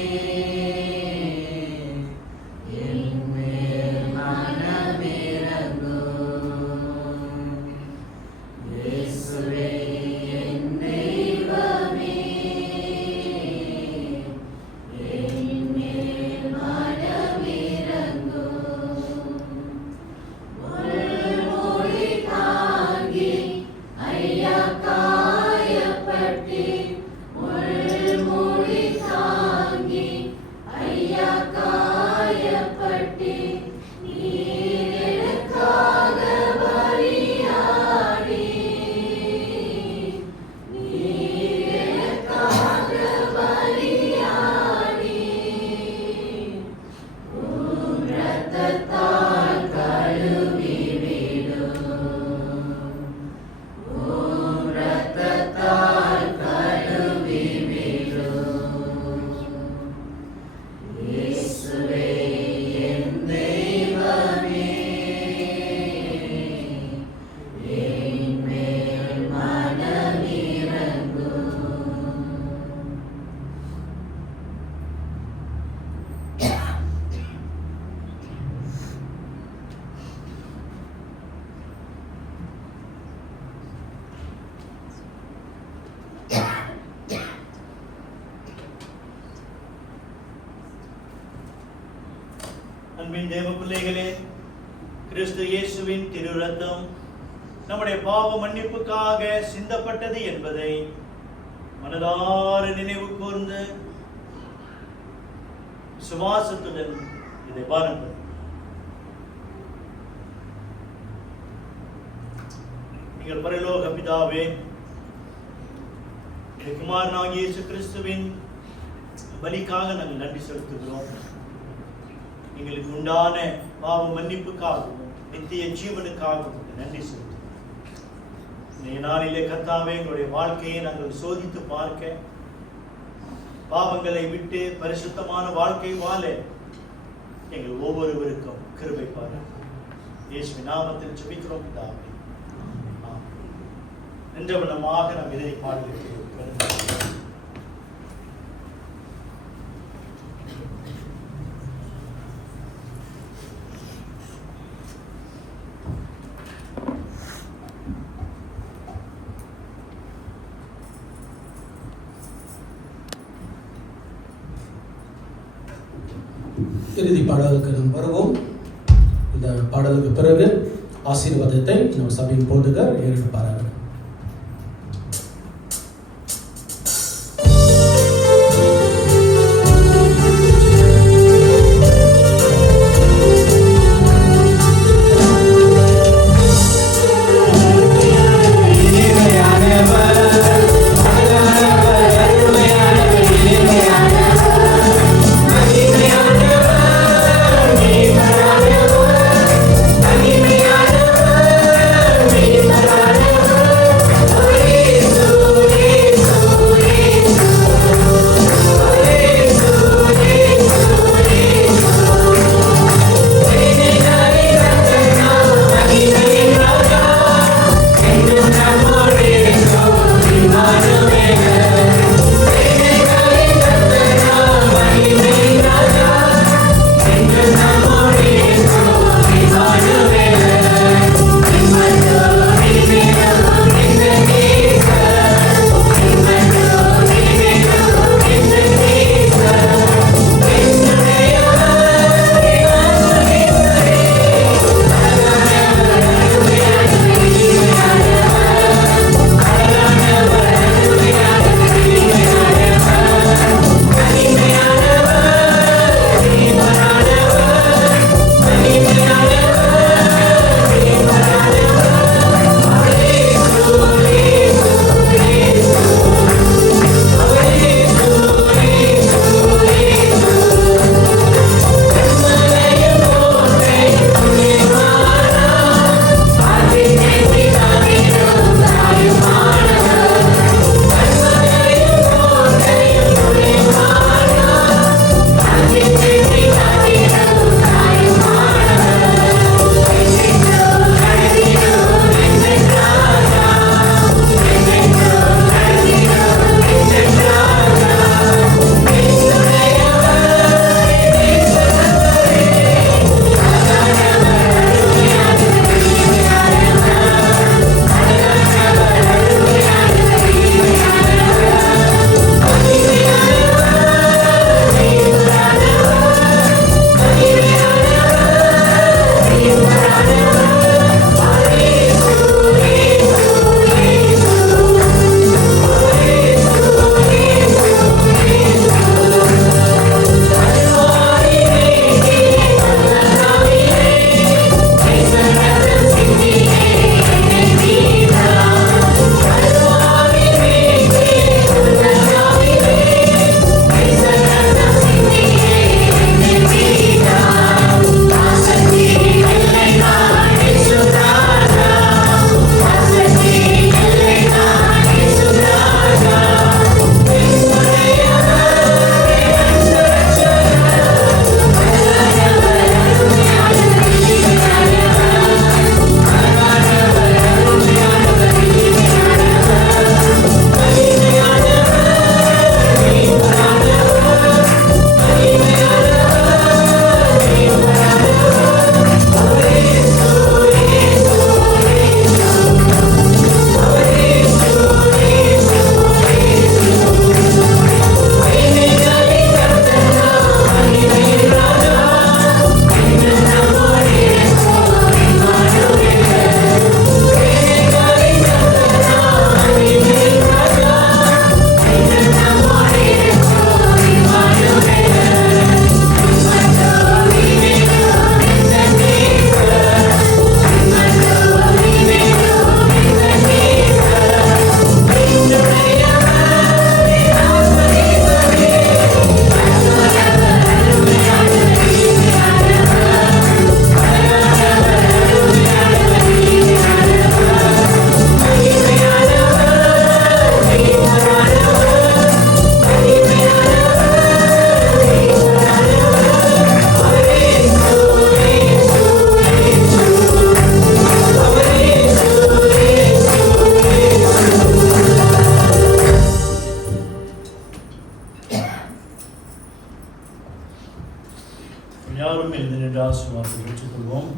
அன்பின் தேவ பிள்ளைகளே, கிறிஸ்து இயேசுவின் திரு இரத்தம் நம்முடைய பாவ மன்னிப்புக்காக சிந்தப்பட்டது என்பதை மனதார நினைவு கூர்ந்து விசுவாசத்துடன் இதை பாருங்கள். எங்கள் பரலோக பிதாவே, குமாரனாகிய இயேசு கிறிஸ்துவின் பலிக்காக நாங்கள் நன்றி செலுத்துகிறோம். எங்களுக்கு உண்டான பாவ மன்னிப்புக்காகவும் நித்திய ஜீவனுக்காகவும் நன்றி செலுத்துகிறோம். இன்றைய நாளிலே கர்த்தாவே, எங்களுடைய வாழ்க்கையை நாங்கள் சோதித்து பார்க்க, பாவங்களை விட்டு பரிசுத்தமான வாழ்க்கை வாழ எங்கள் ஒவ்வொருவருக்கும் கிருபை பாருங்கள். இயேசுவின் நாமத்தில் ஜெபிக்கிறோம் பிதாவே. நின்றவனமாக நாம் இதை பாடுகிறோம். இறுதி பாடலுக்கு நாம் வருவோம். இந்த பாடலுக்கு பிறகு ஆசீர்வாதத்தை நம் சபையின் போதகர் ஏறெடுப்பார்கள். Amen. யாரும் எழுந்து நின்று ஆசீர்வாதத்தை பெற்றுக்கொள்வோம்.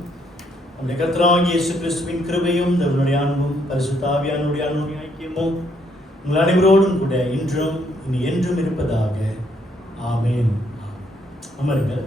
நம்முடைய கர்த்தராகிய இயேசு கிறிஸ்துவின் கிருபையும் தேவனுடைய அன்பும் பரிசுத்த ஆவியானவருடைய அன்புடைய ஐக்கியமும் உங்கள் அனைவரோடும் கூட இன்றும் இனி என்றும் இருப்பதாக. ஆமென். அமருங்கள்.